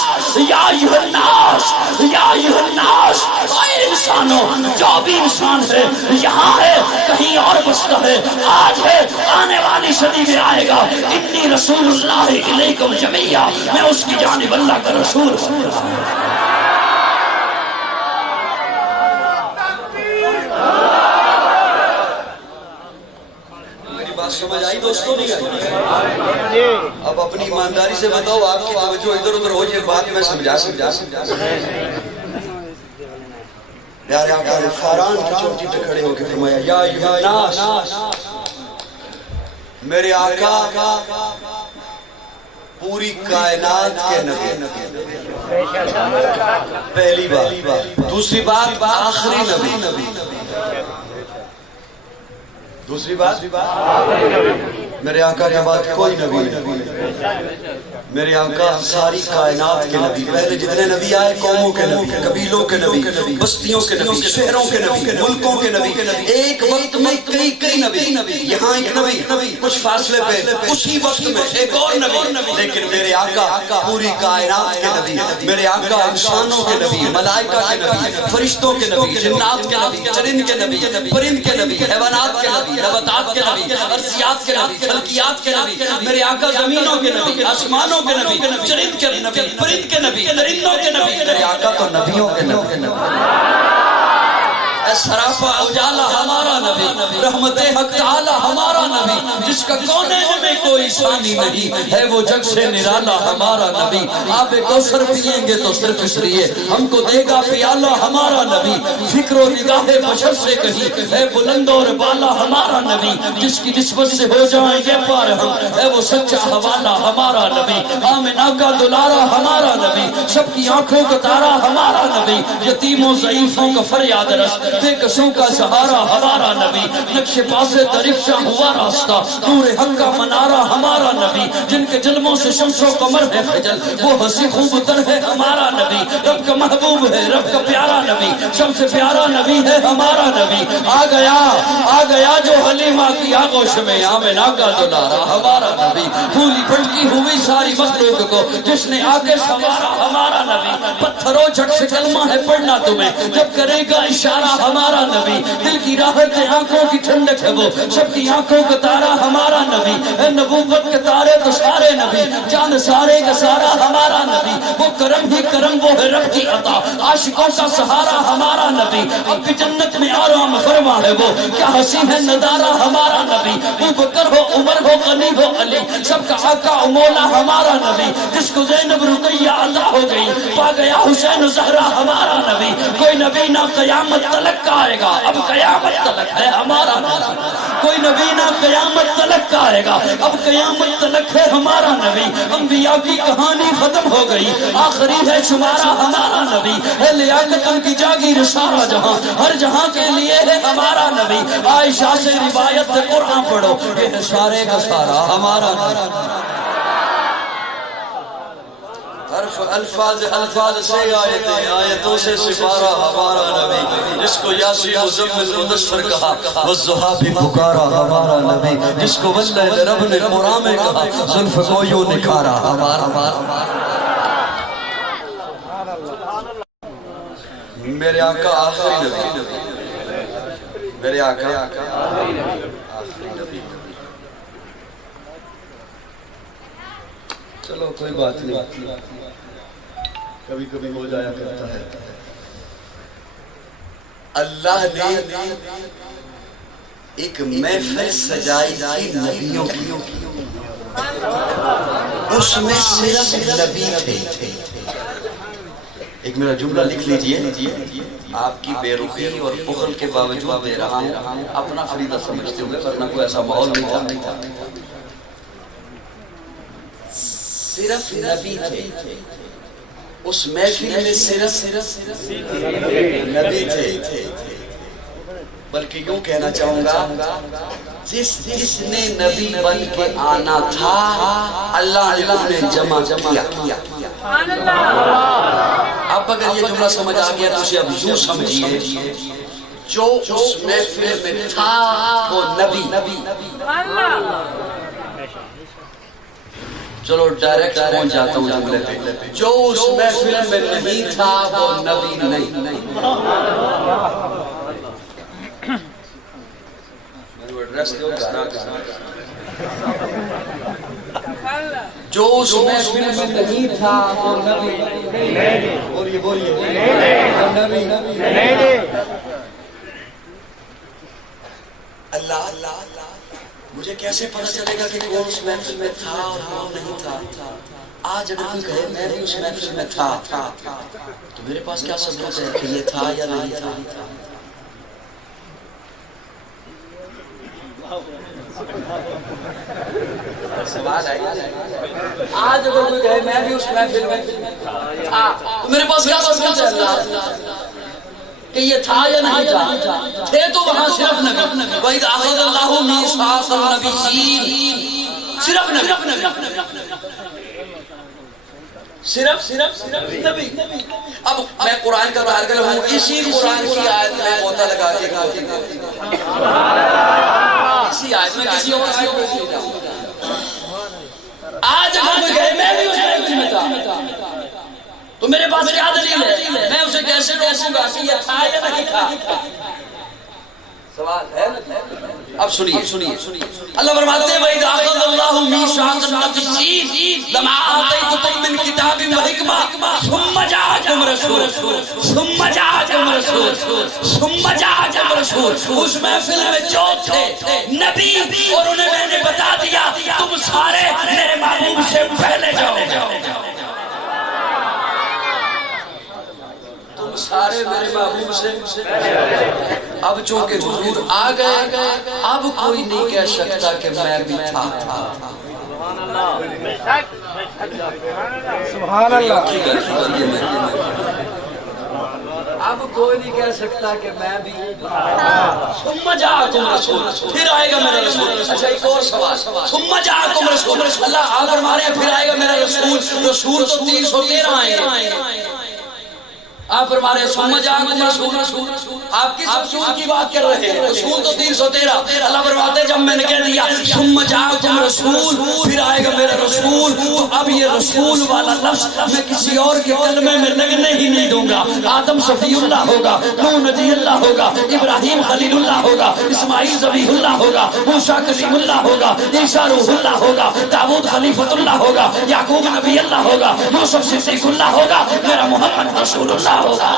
یا ایھا الناس یا ایھا الناس. اے انسانوں, جو بھی انسان ہے یہاں ہے کہیں اور بستا ہے, آج ہے آنے والی صدی میں آئے گا. انی رسول اللہ الیکم جمیعا, میں اس کی جانب اللہ کا رسول ہوں. سمجھ آئی دوستوں نہیں آئی؟ اب اپنی ایمانداری سے بتاؤ آپ کی توجہ ادھر ادھر ہو یہ بات میں سمجھا پیارے آقا نے فاران کی چوٹی پہ کھڑے ہو کے فرمایا یا ایھا الناس, میرے آقا پوری کائنات کے نبی. پہلی بات. دوسری بات آخری نبی. دوسری بات میرے آقا کے بعد کوئی نبی نہیں. میرے آقا ساری کائنات کے نبی. پہلے جتنے نبی آئے قوموں کے نبی, قبیلوں کے نبی, بستیوں کے نبی, شہروں کے نبی, ملکوں کے نبی. ایک وقت میں کئی نبی. یہاں ایک نبی, کچھ فاصلے پہ اسی وقت میں ایک اور نبی. لیکن میرے آقا پوری کائنات کے نبی. میرے آقا انسانوں کے نبی, ملائکہ کے نبی, فرشتوں کے نبی, جنات کے نبی, چرند کے نبی, پرند کے نبی, حیوانات کے نبی, نباتات کے نبی, ارضیات کے نبی, فلکیات کے نبی، میرے آقا زمینوں کے نبی، آسمانوں کے نبی، چرند کے نبی، پرند کے نبی، درندوں کے نبی، میرے آقا تو نبیوں کے نبی، سراپا اجالا ہمارا نبی، رحمت حق تعالی ہمارا نبی، جس کا کونین میں کوئی ثانی نہیں ہے، وہ جگ سے نرالا ہمارا نبی، آب کوثر پیئیں گے تو صرف اس لیے ہم کو دے گا پیالہ ہمارا نبی، فکر و نگاہ بشر سے کہیں ہے بلند اور بالا ہمارا نبی، جس کی نسبت سے ہو جائیں گے پار ہم ہے وہ سچا حوالہ ہمارا نبی، آمنہ کا دلارا ہمارا نبی، سب کی آنکھوں کا تارا ہمارا نبی، یتیموں ضعیفوں کا فریاد رس، بے کسوں کا سہارا ہمارا نبی، نقش پاسے درفشہ ہوا راستہ، نور حق کا منارہ ہمارا نبی، جن کے جلموں سے شمس و قمر ہے خجل، وہ ہنسی خوب تر ہے ہمارا نبی، رب کا محبوب ہے، رب کا پیارا نبی، سب سے پیارا نبی ہے ہمارا نبی، آ گیا جو حلیمہ کی آغوش میں، آمنہ کا دلارا ہمارا نبی، پھولی پھٹکی ہوئی ساری مخلوق کو جس نے آگے سوارا ہمارا نبی، پتھروں جھٹ سے کلمہ ہے پڑھنا تمہیں جب کرے گا اشارہ ہمارا نبی، دل کی راحت آنکھوں کی ٹھنڈک ہے وہ سب کی آنکھوں کا تارا ہمارا نبی، اے نبوت کے تارے تو سارے نبی، جان سارے کا سارا ہمارا نبی، وہ کرم ہی کرم وہ ہے رب کی عطا، عاشقوں کا سہارا ہمارا نبی، اب بھی جنت میں آرام فرما ہے وہ کیا ہنسی ہے نظارہ ہمارا نبی، ابو بکر ہو عمر ہو غنی ہو علی سب کا آقا و مولا ہمارا نبی، جس کو زینب رقیہ عطا ہو گئی پا گیا حسین زہرا ہمارا نبی، کوئی نبی نہ قیامت تلک کا آئے گا، اب قیامت تلک ہے ہمارا نبی، کوئی نبی نہ قیامت تلک کا آئے گا، اب قیامت تلک ہے ہمارا نبی، انبیاء کی کہانی ختم ہو گئی آخری ہے شمارہ ہمارا نبی، ہے لیاقت ان کی جاگیر سارا جہاں ہر جہاں کے لیے ہے ہمارا نبی، عائشہ سے روایت قرآن پڑھو یہ ہے سارے کا سارا ہمارا نبی، الفاظ سے آیتوں سے سپارہ ہمارا نبی، جس کو یاسین مزمل مدثر کہا والضحیٰ بھی پکارا ہمارا نبی، جس کو واللیل رب نے قرآن میں کہا زلف کو یوں نکھارا ہمارا، میرے آقا آخری نبی، میرے آقا آخری نبی، چلو کوئی بات نہیں، کبھی کبھی ہو جایا کرتا ہے، اللہ نے ایک محفل سجائی تھی نبیوں کی، اس میں صرف نبی تھے، ایک میرا جملہ لکھ لیجئے، آپ کی بے رخی اور بخل کے باوجود دے رہا ہوں، اپنا فریدہ سمجھتے ہوئے ورنہ کوئی ایسا ماحول نہیں تھا، صرف نبی تھے، اس محفل میں صرف نبی تھے، بلکہ یوں کہنا چاہوں گا جس نے نبی بن کے آنا تھا اللہ نے انہیں جمع کیا، اب اگر یہ جملہ سمجھ آ گیا تو اسے اب یوں سمجھیے جو اس محفل میں تھا وہ نبی، چلو ڈائریکٹ پہنچ جاتا ہوں جملے پہ، جو اس محفل میں نہیں تھا وہ نبی نہیں، جو اس محفل میں نہیں تھا وہ نبی، بولیے اللہ مجھے کیسے پتہ چلے گا کہ کون اس محفل میں تھا اور کون نہیں تھا؟ آج اگر کوئی کہے میں بھی اس محفل میں تھا تو میرے پاس کیا ثبوت ہے کہ یہ تھا یا نہیں تھا؟ آج اگر کوئی کہے میں بھی اس محفل میں تھا تو میرے پاس کیا ثبوت ہے اللہ کہ یہ تھا یا نہیں تھا؟ تھے تو وہاں صرف نبی، وَإِذْ أَخَذَ اللَّهُ مِيثَاقَ النَّبِيِّينَ، صرف نبی۔ اب میں قرآن کا طالب علم ہوں، اسی قرآن کی آیت میں غوطہ لگا کے اسی آیت میں کسی اور آیت کو نہیں جاؤں، آج اگر کوئی کہے میں بھی اس محفل میں تھا تو میرے پاس کیا دلیل ہے؟ میں اسے کیسے روکوں گا کہ یہ تھا یا نہیں تھا؟ سوال ہے نا؟ اب سنیے اللہ فرماتے ہیں وَإِذْ أَخَذَ اللَّهُ مِيثَاقَ النَّبِيِّينَ لَمَا آتَيْتُكُم مِّن كِتَابٍ وَحِكْمَةٍ ثُمَّ جَاءَكُمْ رَسُولٌ اس محفل میں جو تھے نبی اور انہیں میں نے بتا دیا تم سارے میرے محبوب سے پہلے جاؤ، تم سارے میرے محبوب سے۔ اب چونکہ حضور آ گئے اب کوئی نہیں کہہ سکتا کہ میں بھی تھا۔ سبحان اللہ۔ اب کوئی نہیں کہہ سکتا کہ میں بھی ثم جاءکم رسول، پھر آئے گا میرا رسول۔ اچھا ایک اور سوال، ثم جاءکم رسول، اللہ آپ فرما رہے ہیں پھر آئے گا میرا رسول، رسول تو 313 آئے گا۔ آپ فرما رہے ہیں ثم جاءکم رسول، آپ کس رسول کی بات کر رہے ہیں؟ رسول تو 313۔ اللہ فرماتے ہیں جب میں نے کہہ دیا ثم جاءکم رسول پھر آئے گا میرا رسول، تو اب یہ رسول والا لفظ میں کسی اور کے کلمے میں لگنے ہی نہیں دوں گا۔ آدم صفی اللہ ہوگا، نوح نبی اللہ ہوگا، ابراہیم خلیل اللہ ہوگا، اسماعیل ذبیح اللہ ہوگا، موسیٰ کلیم اللہ ہوگا، عیسیٰ روح اللہ ہوگا، داؤد خلیفۃ اللہ ہوگا، یعقوب نبی اللہ ہوگا، یوسف صدیق اللہ ہوگا، میرا محمد رسول اللہ ہوگا۔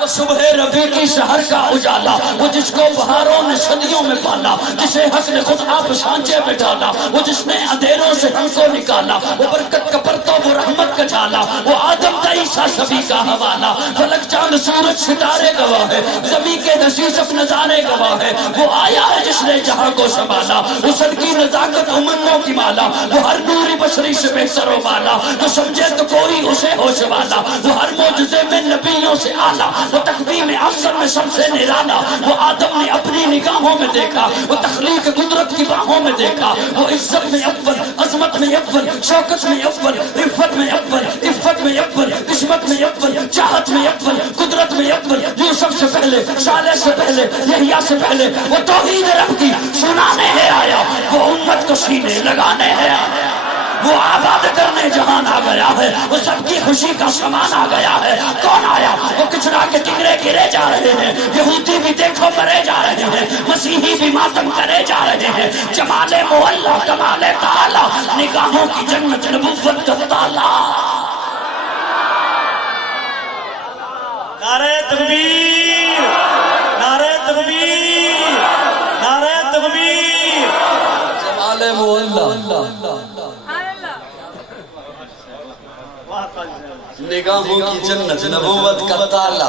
وہ صبح ربیع کی سحر کا اجالا، وہ جس کو بہاروں نے صدیوں میں پالا، جسے حق نے خود آپ سانچے میں ڈالا، وہ جس نے اندھیروں سے ہم کو نکالا، وہ برکت کا پرتو وہ رحمت کا جالا، وہ آدم کا عیسیٰ سبھی کا حوالہ، فلک چاند سورج ستارے گواہ ہے، زمین کے نصیصف نظارے گواہ ہے، وہ آیا ہے جس نے جہاں کو سنبھالا، وہ سب کی نزاکت امنوں کی مالا، وہ ہر نوری بشری سے بہتر و بالا، جو سمجھے تو کوئی اسے ہوش والا، وہ ہر معجزے میں نبیوں سے اعلیٰ، وہ تقویم افسر میں سب سے نرالا، وہ آدم نے اپنی نگاہوں میں دیکھا، وہ تخلیق قدرت کی باہوں میں دیکھا، وہ عزت میں اول، عظمت میں اول، شوکت میں اول، عفت میں اول، عفت میں اول، قسمت میں اول، چاہت میں اول، قدرت میں اول، یوسف سے پہلے، صالح سے پہلے، یحییٰ سے پہلے، وہ توحید رب کی سنانے ہے آیا، وہ امت کو سینے لگانے ہے آیا، وہ آباد کرنے جہان آ گیا ہے، وہ سب کی خوشی کا سامان آ گیا ہے۔ کون آیا؟ وہ کچرا کے ٹکڑے گرے جا رہے ہیں، یہودی بھی دیکھو مرے جا رہے ہیں، مسیحی بھی ماتم کرے جا رہے ہیں، جمال معلا کمال تعالی، نگاہوں کی جنت نبوت کا تالا۔ نعرہ تکبیر، نعرہ تکبیر، نعرہ تکبیر۔ جمال معلا، نگاہوں کی جنت نبوت کا تالا،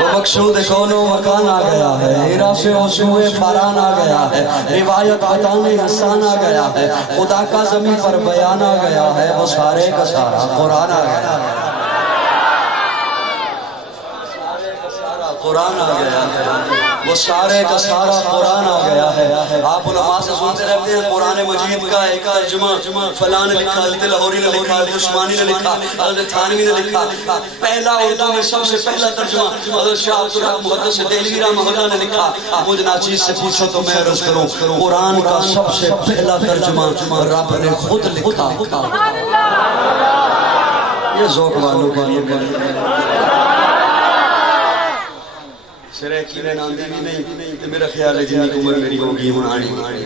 وہ مقصود کون و مکان آ گیا ہے، ہیرا سے وصوع فاران آ گیا ہے، روایت بتانے حسان آ گیا ہے، خدا کا زمین پر بیان آ گیا ہے، وہ سارے کا سارا قرآن آ گیا ہے، قرآن آ گیا ہے، وہ سارے کا سارا قرآن آ گیا ہے۔ آپ علماء سے سنتے رہتے ہیں قرآن مجید کا ایک ترجمہ فلاں نے لکھا، حضرت لاہوری نے لکھا، حضرت عثمانی نے لکھا، حضرت تھانوی نے لکھا۔ پہلا اردو میں سب سے پہلا ترجمہ حضرت شاہ عبدالحق محدث دہلوی رحمہ اللہ نے لکھا۔ مجھ ناچیز سے پوچھو تو میں عرض کروں قرآن کا سب سے پہلا ترجمہ رب نے خود لکھا۔ یہ ذوق والوں کے لیے سرے کی میں ناندی بھی نہیں، میرا خیال ہے جنہی عمر میری ہوگی ہونانی۔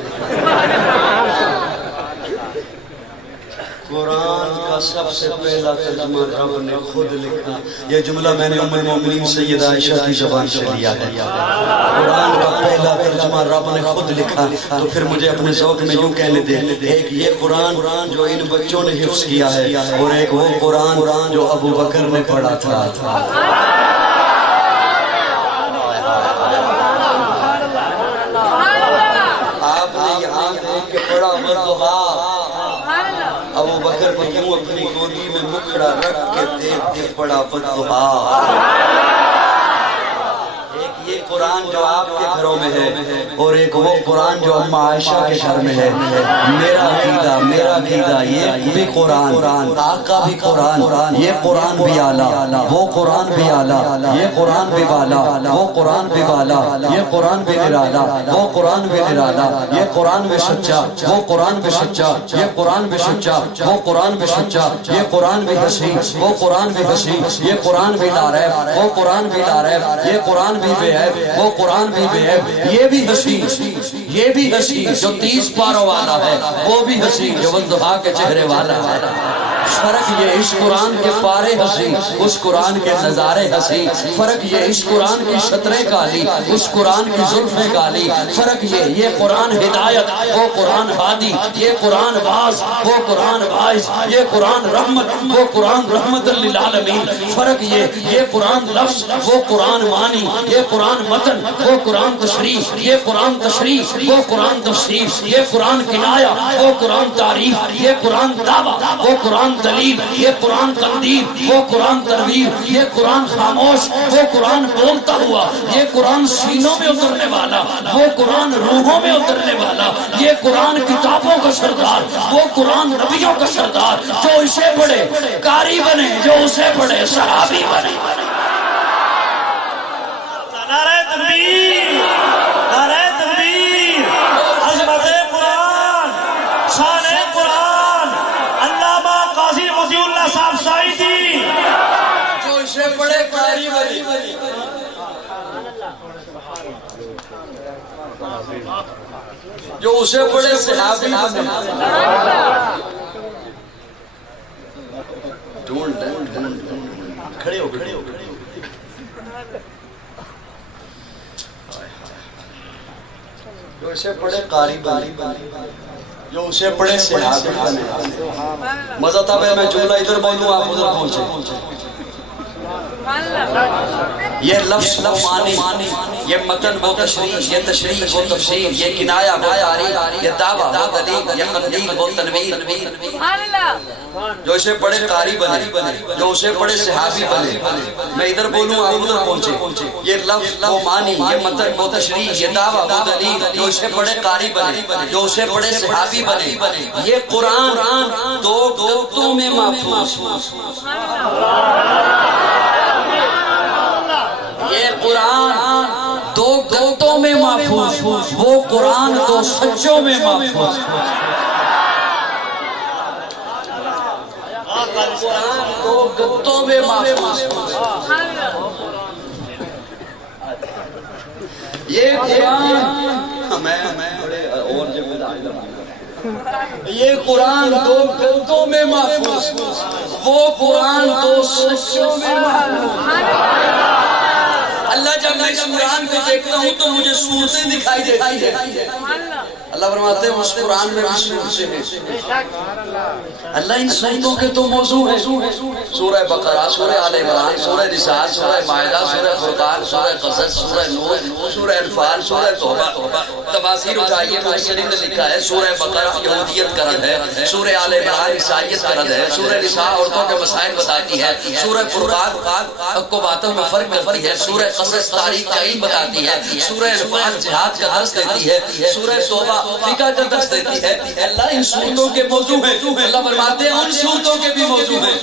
قرآن کا سب سے پہلا ترجمہ رب نے خود لکھا۔ یہ جملہ میں نے ام المومنین سیدہ عائشہ کی زبان سے لیا ہے۔ قرآن کا پہلا ترجمہ رب نے خود لکھا، تو پھر مجھے اپنے ذوق میں یوں کہنے دے، ایک یہ قرآن جو ان بچوں نے حفظ کیا ہے، اور ایک وہ قرآن جو ابو بکر نے پڑھا تھا۔ ابو بکر کو کیوں اپنی گودی میں مکھڑا رکھ کے دیکھ پڑا بددعا۔ ایک یہ قرآن جو آپ کے گھروں میں ہے، اور ایک وہ قرآن جو اماں عائشہ کے گھر میں ہے۔ میرا عقیدہ یہ بھی قرآن، آقا بھی قرآن، یہ قرآن بھی اعلیٰ، وہ قرآن بھی اعلیٰ، یہ قرآن بھی بالا، وہ قرآن بھی بالا، یہ قرآن بھی نرالا، وہ قرآن بھی نرالا، یہ قرآن بھی سچا، وہ قرآن بھی سچا، یہ قرآن بھی سچا، وہ قرآن بھی سچا، یہ قرآن بھی حسین، وہ قرآن بھی حسین، یہ قرآن بھی لا ریب، وہ قرآن بھی لا ریب، یہ قرآن بھی بے عیب، عیب وہ قرآن بھی بے عیب. یہ بھی حسین جو 30 پاروں والا ہے، وہ بھی حسین جو والضحیٰ کے چہرے والا ہے. فرق یہ اس قرآن کے پارے حسین، اس قرآن کے نظارے حسین. فرق یہ اس قرآن کی شطریں کالی، اس قرآن کی زلفیں کالی. فرق یہ قرآن ہدایت، وہ قرآن ہادی. یہ قرآن باز، وہ قرآن باعث. یہ قرآن رحمت، وہ قرآن رحمت للعالمین. فرق یہ قرآن لفظ، وہ قرآن معنی. یہ قرآن متن، وہ قرآن تشریح. یہ قرآن تشریح، وہ قرآن تفسیر. یہ قرآن کنایا، وہ قرآن تعریف. یہ قرآن دعویٰ، وہ قرآن دلیل. یہ قرآن تقدیر، وہ قرآن تنویر. یہ قرآن خاموش، وہ قرآن بولتا ہوا. یہ قرآن سینوں میں اترنے والا، وہ قرآن روحوں میں اترنے والا. یہ قرآن کتابوں کا سردار، وہ قرآن نبیوں کا سردار. جو اسے پڑھے قاری بنے، جو اسے پڑھے صحابی بنے. نعرہ تکبیر، نعرہ تکبیر. عظمت قرآن، شان قرآن. علامہ قاضی وزیر اللہ صاحب سعیدی. جو اسے پڑھے قاری بنے. جو اسے پڑھے صحابی بنے. کھڑے ہو. جو اسے پڑھے قاری بنے، جو اسے پڑھے صحابی بنے. مزہ تھا بھائی میں جملہ ادھر بولوں آپ ادھر پہنچے. یہ لفظ وہ معنی، یہ متن وہ تشریح، یہ تشریح وہ تفسیر. یہ کنایا وہ تعریف، یہ دعویٰ وہ دلیل، یہ تقدیر وہ تنویر. جو اسے پڑھے قاری بنے، جو اسے پڑھے صحابی بنے. میں ادھر بولوں آپ ادھر پہنچے. یہ لفظ وہ معنی، یہ متن وہ تشریح، یہ دعویٰ وہ دلیل. جو اسے پڑھے قاری بنے، جو اسے پڑھے صحابی بنے. یہ قرآن دو گفتوں میں محفوظ. یہ قرآن دو گفتوں میں محفوظ، وہ قرآن دو سچوں میں محفوظ. قرآن دو گفتوں میں محفوظ. یہ قرآن یہ قرآن دو گفتوں میں محفوظ، وہ قرآن دو سچوں میں محفوظ. اللہ جب میں اس قرآن کو دیکھتا ہوں تو مجھے صورتیں دکھائی دیتی ہیں. اللہ فرماتے ہیں اس قرآن میں بھی صورتیں ہیں. اللہ ان صورتوں کے تو موضوع ہیں. سورہ بقرہ، سورہ آل عمران، سورہ نساء، سورہ مائدہ، سورہ فرقان، سورہ قصص، سورہ نور، سورہ انفال، سورہ توبہ. تفاسیر اٹھائیے، مفسرین نے لکھا ہے سورہ بقرہ یہودیت کا رد ہے، سورہ آل عمران عیسائیت کا رد ہے، سورہ نساء عورتوں کے مسائل بتاتی ہے، سورہ فرقان حق و باطل میں فرق کرتی ہے، سورہ قصص تاریخ کا علم بتاتی ہے، سورہ انفال جہاد کا درس دیتی ہے، سورہ توبہ فقہ کا درس دیتی ہے. اللہ ان سورتوں کے موضوع ہیں. اللہ فرماتے ہیں ان سورتوں کے بھی موضوع ہیں.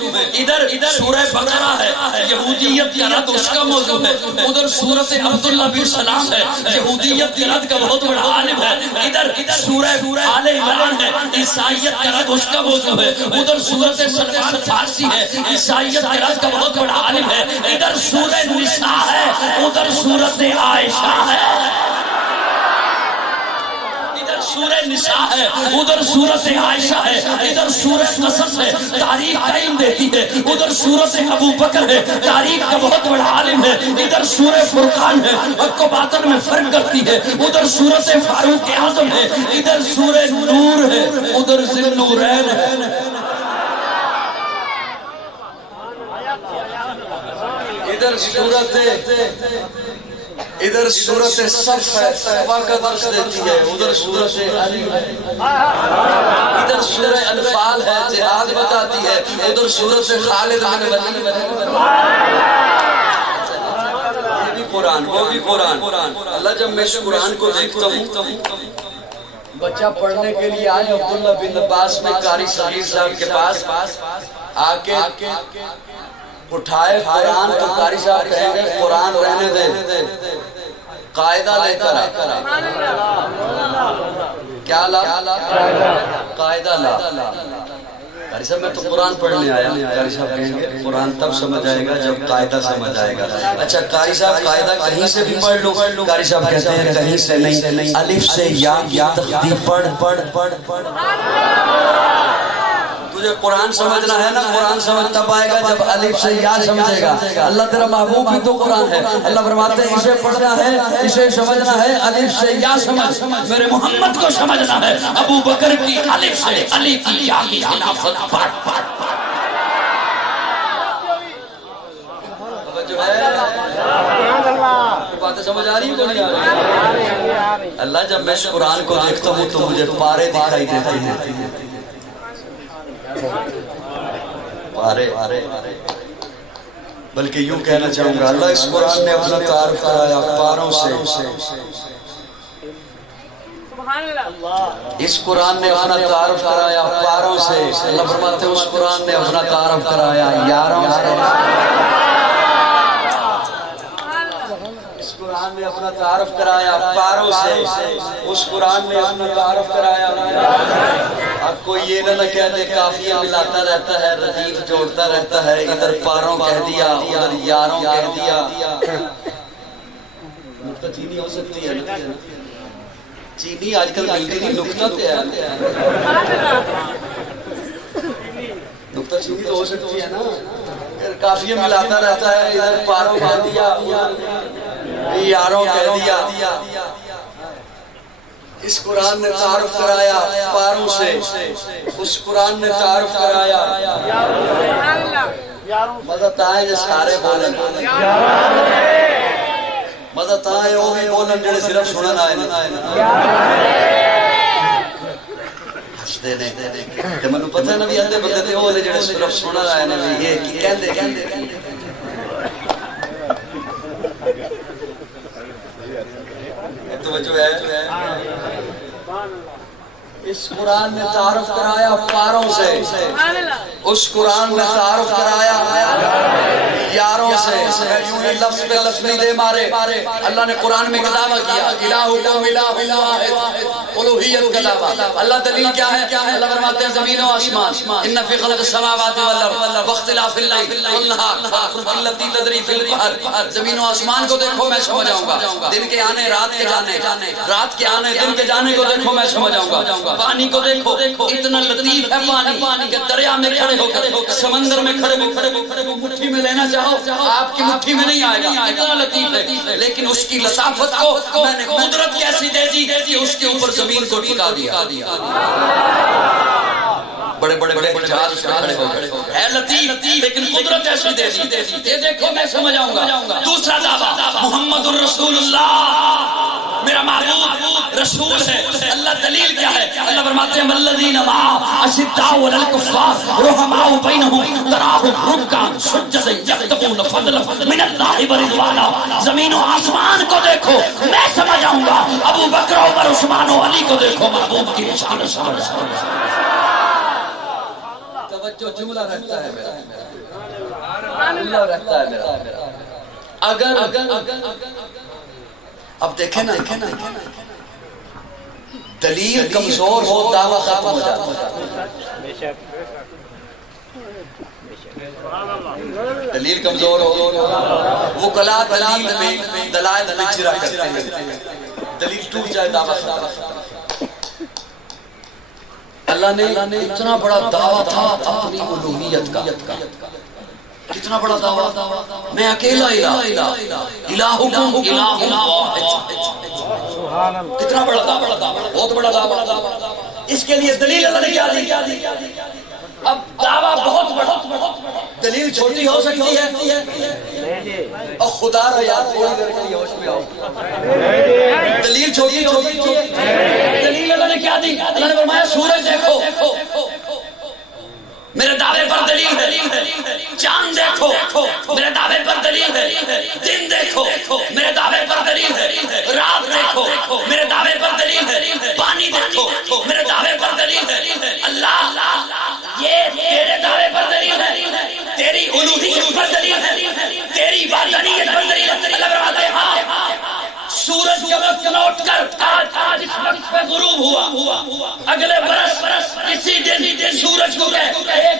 ادھر سورہ بقرہ ہے، یہودیت کا رد اس کا موضوع ہے. ادھر سورۃ عبداللہ بن سلام ہے، یہودیت کے رد کا بہت بڑا عالم ہے. ادھر سورہ آل عمران ہے، عیسائیت کا رد اس کا موضوع ہے. ادھر سورۃ سلمان فارسی ہے، عیسائیت کے رد کا بہت بڑا عالم ہے. ادھر سورہ نساء ہے، ادھر سورۃ عائشہ ہے. سورہ نساء ہے، ادھر سورۃ عائشہ ہے. ادھر سورہ قصص ہے، تاریخ کا علم دیتی ہے. ادھر سورۃ ابو بکر ہے، تاریخ کا بہت بڑا عالم ہے. ادھر سورہ فرقان ہے، حق و باطل میں فرق کرتی ہے. ادھر سورۃ فاروق اعظم ہے. ادھر سورہ نور ہے، ادھر ذی النورین ہے. ادھر سورت صف ہے، تقویٰ کا درس دیتی ہے. ادھر سورت علی ہے. ادھر سورہ انفال ہے، جہاد بتاتی ہے. ادھر سورت خالد بن ولید ہے. یہ بھی قرآن، وہ بھی قرآن. اللہ جب میں اس قرآن کو دیکھتا ہوں، بچہ پڑھنے کے لیے آج عبداللہ بن عباس میں قاری صغیر صاحب کے پاس آ کے اٹھائے قرآن تو قاری صاحب کہیں گے قرآن رہنے دے، قاعدہ لے کر کیا لا؟ قاعدہ لا. قاری صاحب میں تو قرآن پڑھنے آیا. قاری صاحب کہیں گے قرآن تب سمجھ آئے گا جب قاعدہ سمجھ آئے گا. اچھا قاری صاحب قاعدہ کہیں سے بھی پڑھ لو. قاری صاحب کہتے ہیں کہیں سے نہیں, الف سے یا تختی پڑھ. تجھے قرآن سمجھنا ہے نا, قرآن سمجھ تب آئے گا جب الف سے یا سمجھے گا. اللہ تیرا محبوب بھی تو قرآن ہے. اللہ فرماتے ہیں اسے پڑھنا ہے, اسے سمجھنا ہے, الف سے یا سمجھ. میرے محمد کو سمجھنا ہے, ابو بکر کی الف سے علی کی یا کی خلافت پڑھ. باتیں سمجھ آ رہی ہیں کہ نہیں آ رہی؟ اللہ جب میں قرآن کو دیکھتا ہوں تو مجھے پارے دکھائی دیتے ہیں. پارے بلکہ یوں کہنا چاہوں گا, اللہ اس قرآن نے اپنا تعارف کرایا پاروں سے. اس قرآن نے اپنا تعارف کرایا پاروں سے. اللہ فرماتے ہیں اس قرآن نے اپنا تعارف کرایا یاروں سے. اس قرآن نے اپنا تعارف کرایا پاروں سے. اس قرآن نے اپنا تعارف کرایا. اب کوئی یہ نہ کہہ دے قافیہ ملاتا رہتا ہے, ردیف جوڑتا رہتا ہے, ادھر پاروں کہہ دیا ادھر یاروں کہہ دیا. نکتہ چینی ہو سکتی ہے نا, چینی آج کل ملتی نہیں, نکتہ تو ہے. نکتہ چینی تو ہو سکتی ہے نا, قافیہ ملاتا رہتا ہے, ادھر پاروں کہہ دیا یاروں کہہ دیا. اس قرآن نے تعارف کرایا پاروں سے. اس قرآن نے تعارف کرایا مدد آئے جو سارے بولیں, مدد آئے وہ بھی بولن جڑے صرف سنن آئے. ہستے نے تے منو پتہ ہے نا بھی اندے بندے تے وہ جڑے صرف سنن آئے نے, یہ کی کہندے توجہ ہے. اس قرآن نے تعارف کرایا پاروں سے. اس قرآن نے تعارف کرایا یاروں سے. یوں ہی لفظ پہ لفظ نہیں دے مارے. اللہ نے قرآن میں دعویٰ کیا الہکم الہ واحد, الوہیت کا دعویٰ. اللہ دلیل کیا ہے؟ اللہ فرماتے ہیں زمین و آسمان, ان فی خلق السماوات والارض واختلاف اللیل والنہار واللتی تجری فی البحر. زمین و آسمان کو دیکھو میں سمجھ آؤں گا, دن کے آنے رات کے جانے, رات کے آنے دن کے جانے کو دیکھو میں سمجھ آؤں گا. پانی کو دیکھو اتنا لطیف ہے پانی کہ دریا میں کھڑے ہو کر سمندر میں کھڑے ہو مٹھی میں لینا چاہو آپ کی مٹھی میں نہیں آئے گا, اتنا لطیف ہے. لیکن اس کی لطافت کو میں نے قدرت کیسی دے دی کہ اس کے اوپر زمین کو ٹکا دیا. بڑے بڑے جہاز کھڑے ہو گئے, ہے لطیف لیکن قدرت ایسی دے دی. یہ دیکھو میں سمجھ آؤں گا. دوسرا دعویٰ محمد الرسول اللہ, میرا محبوب رسول ہے. اللہ دلیل کیا ہے؟ اللہ فرماتے ہیں والذین معه اشداء علی الکفار رحماء بینہم تراہم رکعا سجدا یبتغون فضلا من اللہ ورضوانا. زمین و آسمان کو دیکھو میں سمجھ آؤں گا. ابو بکر عمر عثمان و علی کو دیکھو محبوب کی رسالت سمجھ. توجہ جملہ رہتا ہے میرا, جملہ رہتا ہے میرا. اگر اب دیکھیں نا دلیل کمزور ہو دعویٰ ختم ہو جاتا ہے. دلیل کمزور ہو وکلاء دلیل میں دلائل اجرا کرتے ہیں, دلیل ٹوٹ جائے دعویٰ ختم. اللہ نے اتنا بڑا دعویٰ تھا اپنی الوہیت کا, کتنا بڑا دعویٰ, میں اکیلا الہکم الہ واحد. کتنا بڑا دعویٰ, بہت بڑا دعویٰ. اس کے لیے دلیل اللہ نے کیا دی. اب دعویٰ بہت بڑا, دلیل چھوٹی ہو سکتی ہے. اور خدا را یاد تھوڑی دیر کے لیے ہوش میں آؤ, دلیل چھوٹی ہو سکتی ہے. دلیل اللہ نے کیا دی؟ اللہ نے فرمایا سورج دیکھو میرے دعوے پر دلیل ہے. چاند دیکھو میرے دعوے پر دلیل ہے. دن دیکھو میرے دعوے پر دلیل ہے. رات دیکھو میرے دعوے پر دلیل ہے. پانی دیکھو میرے دعوے پر دلیل ہے. اللہ یہ تیرے دعوے پر دلیل ہے, تیری الوہیت پر دلیل ہے, تیری وحدانیت پر دلیل ہے. اللہ فرماتے ہیں ہاں سورج کے وقت لوٹ کر آج اس وقت پہ غروب ہوا, اگلے برس اسی دن سورج کو کہے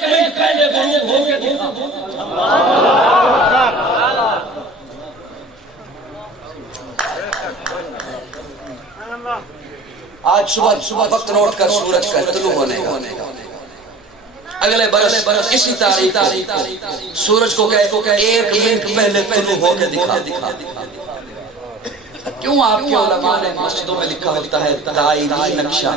آج صبح وقت نوٹ کر سورج کا طلوع ہونے کا اگلے برس اسی تاریخ سورج کو کہے 1 منٹ پہلے طلوع ہو کے دکھا. کیوں آپ کے علماء نے مسجدوں میں لکھا ہوتا ہے دائمی نقشہ؟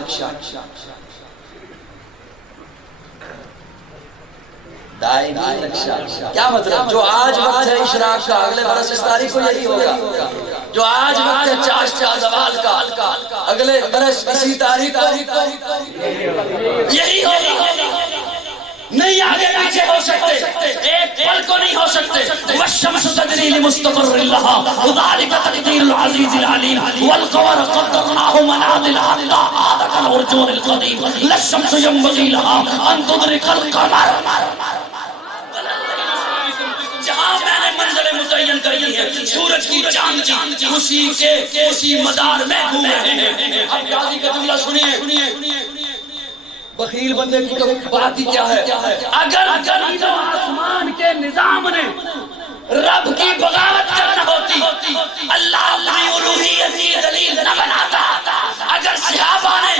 دائمی نقشہ کیا مطلب؟ جو آج وقت ہے اشراق کا اگلے برس اس تاریخ کو یہی ہوگا. جو آج وقت ہے چاشت زوال کا اگلے برس اسی تاریخ کو یہی ہوگا. نہیں آگے پیچھے ہو سکتے، ایک پل کو نہیں ہو سکتے. والشمس تجری لمستقر لها وذلك تقدير العزيز العليم والقمر قدرناه منازل حتى عاد كالعرجون القديم لا الشمس ينبغي لها ان تدرك القمر. جہاں میں نے منزل متعین کری ہے سورج کی چاند کی اسی مدار میں گھوم رہے ہیں. اب قاضی کا جملہ سنیے. بخیل بندے کی تو بات ہی کیا ہے. اگر زمین و آسمان کے نظام نے رب کی بغاوت کرنا ہوتی اللہ اپنی الوہیت کی دلیل نہ بناتا. اگر صحابہ نے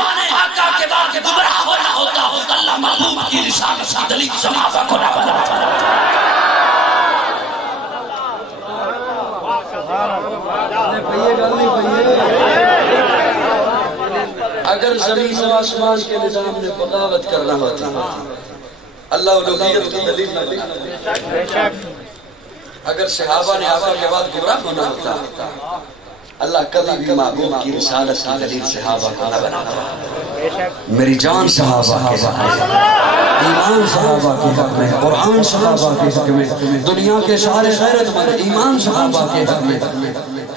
آقا کے بعد گمراہ ہونا ہوتا اللہ محبوب کی رسالت کی دلیل صحابہ کو نہ بناتا. اگر زمین و آسمان کے نظام نے بغاوت کرنا ہوتا اللہ الوہیت کی دلیل نہ بناتا. اگر صحابہ نے آقا کے بعد گمراہ ہونا ہوتا اللہ کبھی بھی محبوب کی رسالت کی دلیل صحابہ کو نہ بناتا. میری جان صحابہ کے حق میں، ایمان صحابہ کے حق میں، قرآن صحابہ کے حق میں، دنیا کے سارے غیرت مند ایمان صحابہ کے حق میں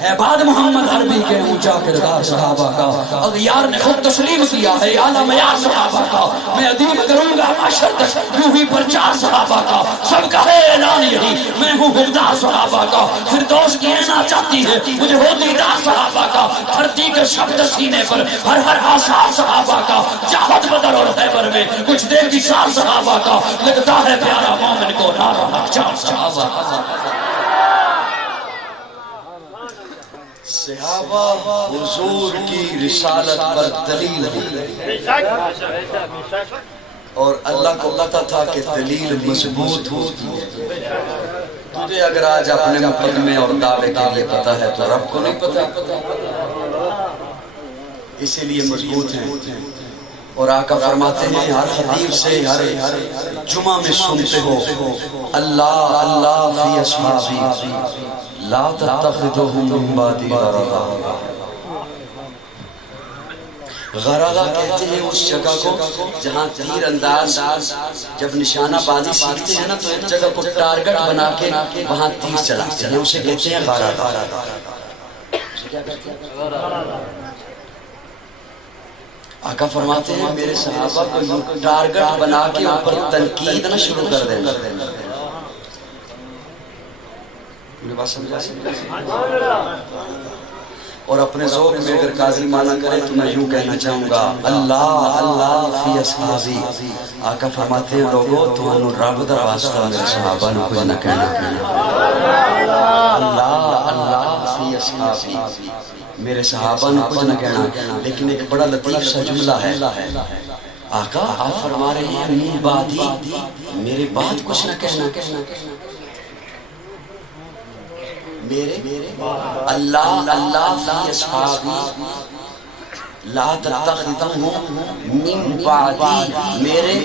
ہے. بعد محمد عربی کے اونچا کردار صحابہ کا اغیار نے خود تسلیم کیا ہے اعلیٰ معیار صحابہ کا. میں ادیب کروں گا معاشر تک یوں ہی پرچار صحابہ کا. سب کا ہے اعلان یہی میں ہوں حقدار صحابہ کا. فردوس کی اینا چاہتی ہے مجھے ہو دیدار صحابہ کا. دھرتی کے شبد سینے پر ہر آثار صحابہ کا. جہاد بدر اور خیبر میں کچھ دیر کی سال صحابہ کا. لگتا ہے پیارا مومن کو نارا چار صحابہ کا. صحابہ حضور کی رسالت پر دلیل دی اور اللہ کو پتا تھا کہ دلیل مضبوط ہوتی ہے. تجھے اگر آج اپنے مقدمے اور دعوے کے لیے پتا ہے تو رب کو نہیں پتا، اسی لیے مضبوط ہیں. اور آقا فرماتے ہیں ہر خطیب سے ہر جمعہ میں سنتے ہو اللہ اللہ فی اصحابی لا تتخذوهم من بعدی غرضا. غرضا کہتے ہیں اس جگہ کو جہاں تیر انداز جب نشانہ بازی سیکھتے ہیں نا تو ایک جگہ کو ٹارگٹ بنا کے وہاں تیر چلاتے ہیں، اسے کہتے ہیں غرضا. آقا فرماتے ہیں میرے صحابہ کو یوں ٹارگٹ بنا کے اوپر تنقید نہ شروع کر دینا. اور اپنے ذوق میں اگر قاضی مانا کرے تو میں یوں کہنا چاہوں گا اللہ اللہ فی اصحابی. آقا فرماتے ہیں لوگوں تمہوں رب دا واسطہ میرے صحابہ نے کچھ نہ کہنا. اللہ اللہ فی اصحابی میرے صحابہ نے کچھ نہ کہنا. لیکن ایک بڑا لطیف سا جملہ ہے. آقا آپ فرما رہے ہیں من بعدی میرے بعد کچھ نہ کہنا. میرے اللہ اللہ فی اصحابی لا تتخذوهم من بعدی میرے.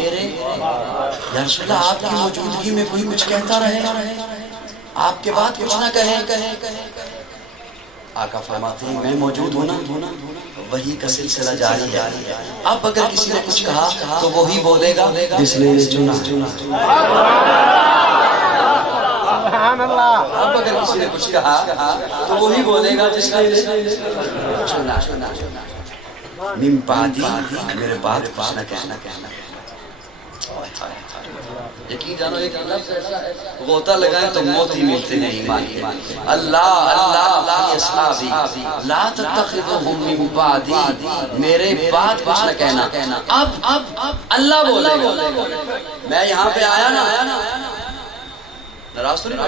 یا رسول اللہ آپ کی موجودگی میں کوئی کچھ کہتا رہے آپ کے بعد کچھ نہ کہے. آقا فرماتے ہیں میں موجود ہوں نا وہی کا سلسلہ جاری ہے. اب اگر کسی نے کچھ کہا تو وہی بولے گا جس نے چنا. اب اگر کسی نے کچھ کہا تو وہی بولے گا جس نے چنا. من بعدی میرے بعد کچھ نہ کہنا. یقین جانو ایک لفظ ایسا ہے غوطہ لگائیں تو موت ہی ملتے ہیں ایمان کے. اللہ اللہ فی اصحابی لا تتخذوهم من بعدی میرے بعد کچھ نہ کہنا. اب اللہ بولے گا. میں یہاں پہ آیا نا ناراض تو نہیں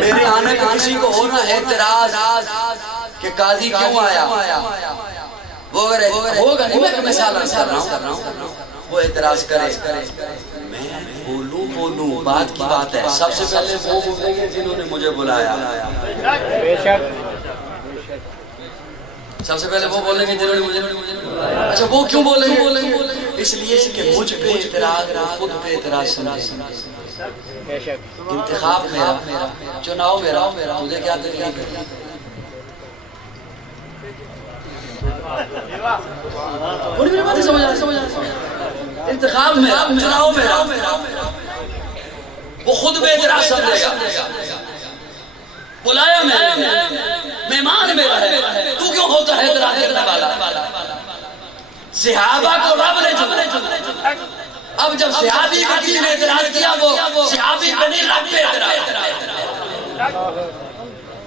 میرے آنے کا کسی کو ہونا اعتراض کہ قاضی کیوں آیا. وہ اگر ہوگا نہیں، میں ایک مثال کر رہا ہوں، وہ اعتراض کرے میں بولوں بات کی بات ہے، سب سے پہلے وہ بولیں گے جنہوں نے مجھے بلایا، سب سے پہلے وہ بولیں گے جنہوں نے مجھے بلایا۔ اچھا وہ کیوں بولیں گے؟ اس لیے کہ مجھ پہ اعتراض خود پہ اعتراض سمجھے، انتخاب میرا، چناؤ میرا، تجھے کیا تکلیف ہے؟ بڑی میری باتیں سمجھ آ، انتخاب میرا، چناؤ میرا، وہ خود بے اعتراض سمجھے گا، بلایا میں نے، مہمان میرا ہے، تو کیوں ہوتا ہے اعتراض کرنے والا؟ صحابہ کو رب نے چنا، اب جب صحابی پہ کسی نے اعتراض کیا وہ صحابی پہ نہیں رب پہ اعتراض،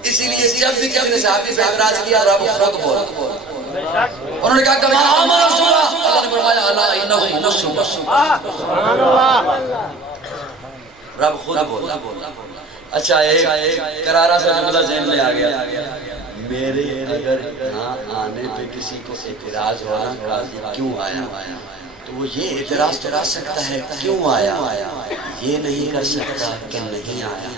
اسی لیے جب بھی کسی نے صحابی پہ اعتراض کیا رب خود بول، انہوں نے کہا کما آمن رسول اللہ، اللہ نے فرمایا الا انہم مسلمون، رب خود بول۔ اچھا ایک کرارا سا جملہ ذہن میں آ گیا، میرے اگر یہاں آنے پہ کسی کو اعتراض ہونا قاضی کیوں آیا، تو وہ یہ اعتراض کرا سکتا ہے کیوں آیا، یہ نہیں کر سکتا کہ نہیں آیا،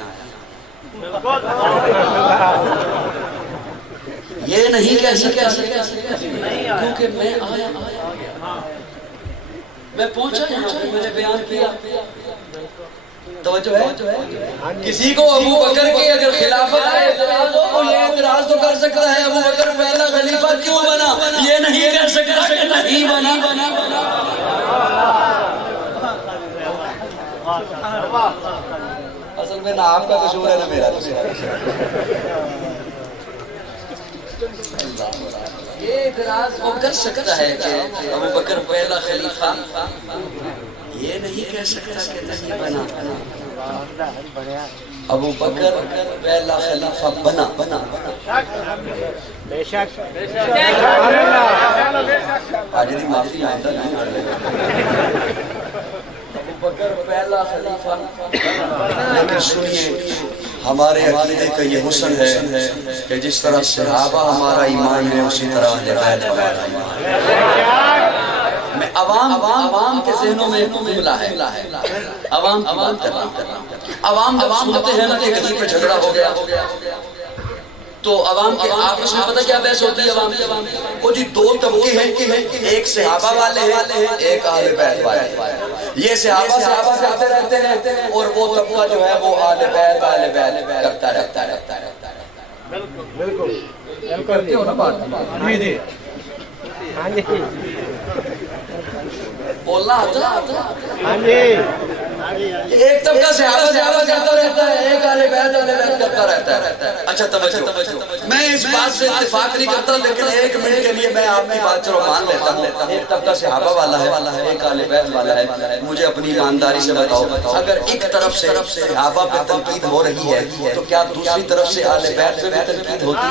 یہ نہیں کہہ سکتا کیونکہ میں آیا، میں پہنچا یہاں پہ، میں نے بیان کیا، توجہ ہے؟ کسی کو ابو بکر کی اگر خلافت ہے اعتراض ہو، یہ اعتراض تو کر سکتا ہے ابو بکر پہلا خلیفہ کیوں بنا، یہ نہیں کہہ سکتا کہ نہیں بنا۔ اصل میں نہ آپ کا قصور ہے نہ میرا، یہ اعتراض وہ کر سکتا ہے کہ ابو بکر پہلا خلیفہ، یہ نہیں کہہ سکتا کہ نہیں بنا، ابو بکر پہلا خلیفہ بنا۔ بے شک آج دی معافی آئندہ نہیں کر لے گا، ابو بکر پہلا خلیفہ، لیکن سنیے ہمارے عقیدے کا یہ حسن ہے کہ جس طرح صحابہ ہمارا ایمان ہے اسی طرح اہل بیت ہمارا ایمان ہے۔ میں عوام کے ذہنوں میں جملہ ہے، عوام کی بات کر رہا ہوں، عوام جب سنتے ہیں نا کہ کہیں پہ جھگڑا ہو گیا تو عوام کے آپس میں پتہ کیا بحث ہوتی ہے عوام کی؟ وہ جی دو طبقے ہیں، ایک صحابہ والے ہیں ایک اہل بیت والے ہیں، یہ صحابہ کرتے رہتے ہیں اور وہ طبقہ جو ہے وہ اہل بیت کرتا رہتا ہے۔ بالکل کرتے ہو نا بات، جی ہاں جی بولنا آتا ہاں جی، ایک طبقہ صحابہ کرتا رہتا ہے، ایک اہل بیت کرتا رہتا ہے۔ اچھا توجہ، میں اس بات سے اتفاق نہیں کرتا لیکن ایک منٹ کے لیے میں آپ کی بات چلو مان لیتا ہوں، ایک طبقہ صحابہ والا ہے ایک اہل بیت والا ہے، مجھے اپنی ایمانداری سے بتاؤ اگر ایک طرف سے صحابہ پہ تنقید ہو رہی ہے تو کیا دوسری طرف سے اہل بیت پہ بھی تنقید ہوتی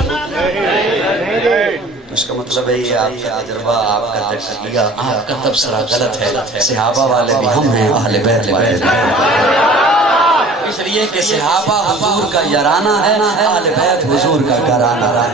ہے؟ اس کا مطلب ہے یہ آپ کا تجربہ، آپ کا تجزیہ، آپ کا تبصرہ غلط ہے، صحابہ والے بھی ہم ہیں، اہل بیت والے بھی ہیں، اس لیے کہ صحابہ حضور کا یارانہ ہے، اہل بیت حضور کا گھرانہ ہے۔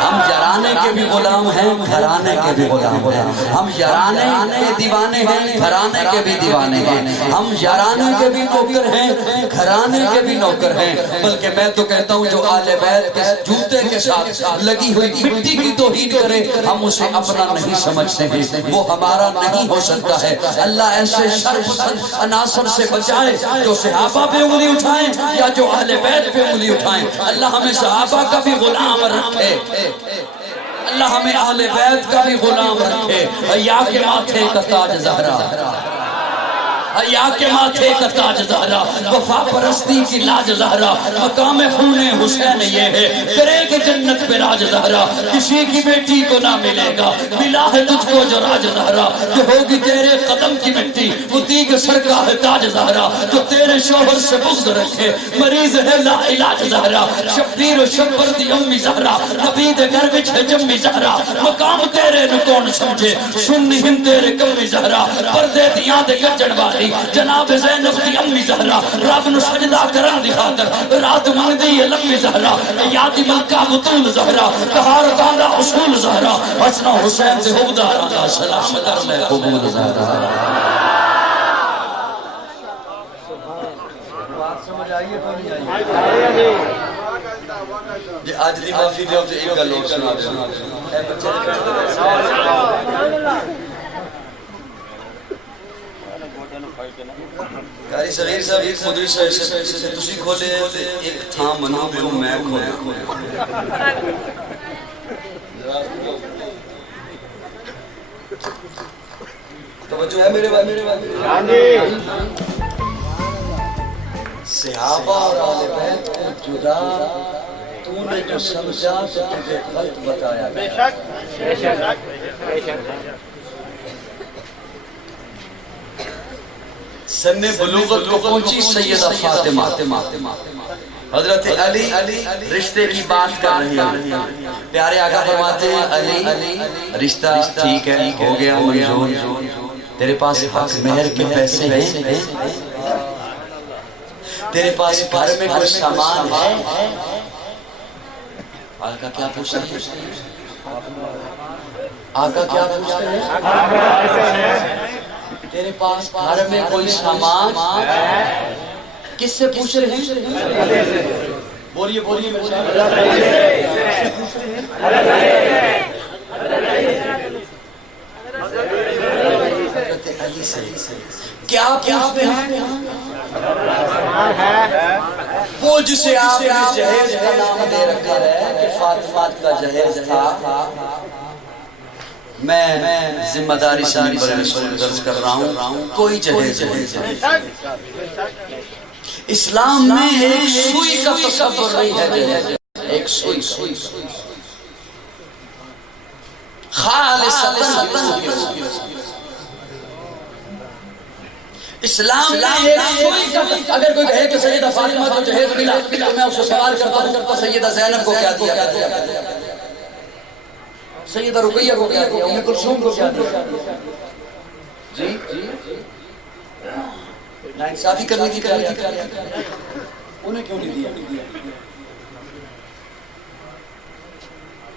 ہم یارانے کے بھی غلام ہیں، گھرانے کے بھی غلام ہیں، ہم یارانے کے دیوانے ہیں، گھرانے کے بھی دیوانے ہیں، ہم یارانے کے بھی نوکر ہیں، گھرانے کے بھی نوکر ہیں، بلکہ میں تو کہتا ہوں جو اہل بیت کے جوتے کے ساتھ لگی ہوئی مٹی کی توہین کرے ہم اسے اپنا نہیں سمجھتے ہیں، وہ ہمارا نہیں ہو سکتا ہے۔ اللہ ایسے شرپسند عناصر سے بچائے جو صحابہ پہ انگلی اٹھائیں یا جو اہل بیت پہ انگلی اٹھائیں، اللہ ہمیں صحابہ کا بھی غلام رکھے، اللہ ہمیں اہل بیت کا بھی غلام رکھے۔ حیا کے ماتھے کا تاج زہرا، حیا کے ماتھے کا تاج زہرا، وفا پرستی کی لاج زہرا، مقام خون حسین یہ ہے، کرے کہ جنت پہ راج زہرا، کسی کی بیٹی کو نہ ملے گا ملا ہے تجھ کو جو راج زہرا، جو ہوگی تیرے قدم کی مٹی اسی کے سر کا ہے تاج زہرا، جو تیرے شوہر سے بغض رکھے مریض ہے لا علاج زہرا، شبیر و شبر دی امی زہرا، نبی دے گھر وچ ہے جمی زہرا، مقام تیرے نو کون سمجھے سنی ہم تیرے کمی زہرا، پردے دیاں دے گجڑ والے والی جناب زینب دی امی زہرا رب نو سجدہ کرن دی خاطر رات منگدی ہے لمبی زہرا یادی ملکہ بطول زہرا طہارتاں دا اصول زہرا حسن حسین دے حبداراں دا سلام کر لے قبول زہرا جی آج دی معافی دیو تو ایک گل اور سنا دے اے بچے قاری صغیر صاحب ایک مدری صاحب سے تسی کھولے ایک تھا منو دیو میں کھولے توجہ ہے میرے بات صحابہ اور آل بیت کو جدا تو نے جو سمجھا تو تجھے غلط بتایا بے شک بے شک بے شک سن بلوغت کو پہنچی سیدہ فاطمہ حضرت علی رشتے کی بات کر رہی ہیں پیارے آقا فرماتے ہیں علی رشتہ ٹھیک ہے ہو گیا منظور تیرے پاس حق مہر کے پیسے ہیں تیرے پاس گھر میں کوئی سامان ہے آقا کیا پوچھتے ہیں آقا کیا پوچھتے ہیں تیرے پاس گھر میں کوئی سامان کس سے پوچھ رہے ہیں بولیے بولیے کیا پوچھتے ہیں وہ جسے آپ نے جہیز کا نام دے رکھا ہے کہ فاطمہ کا جہیز تھا میں ذمہ داری ساری پر رسول درج کر رہا ہوں کوئی جہیز اسلام میں ایک سوئی کا تصور نہیں ہے ایک سوئی اسلام میں ایک سوئی کا اگر کوئی کہے کہ سیدہ فاطمہ کو جہیز ملا تو میں اس سے سوال کرتا ہوں سیدہ زینب کو کیا دیا سیدہ رقیہ کو کیا دیا ام کلثوم کو کیا دیا جی ناانصافی کرنے کی انہیں کیوں نہیں دیا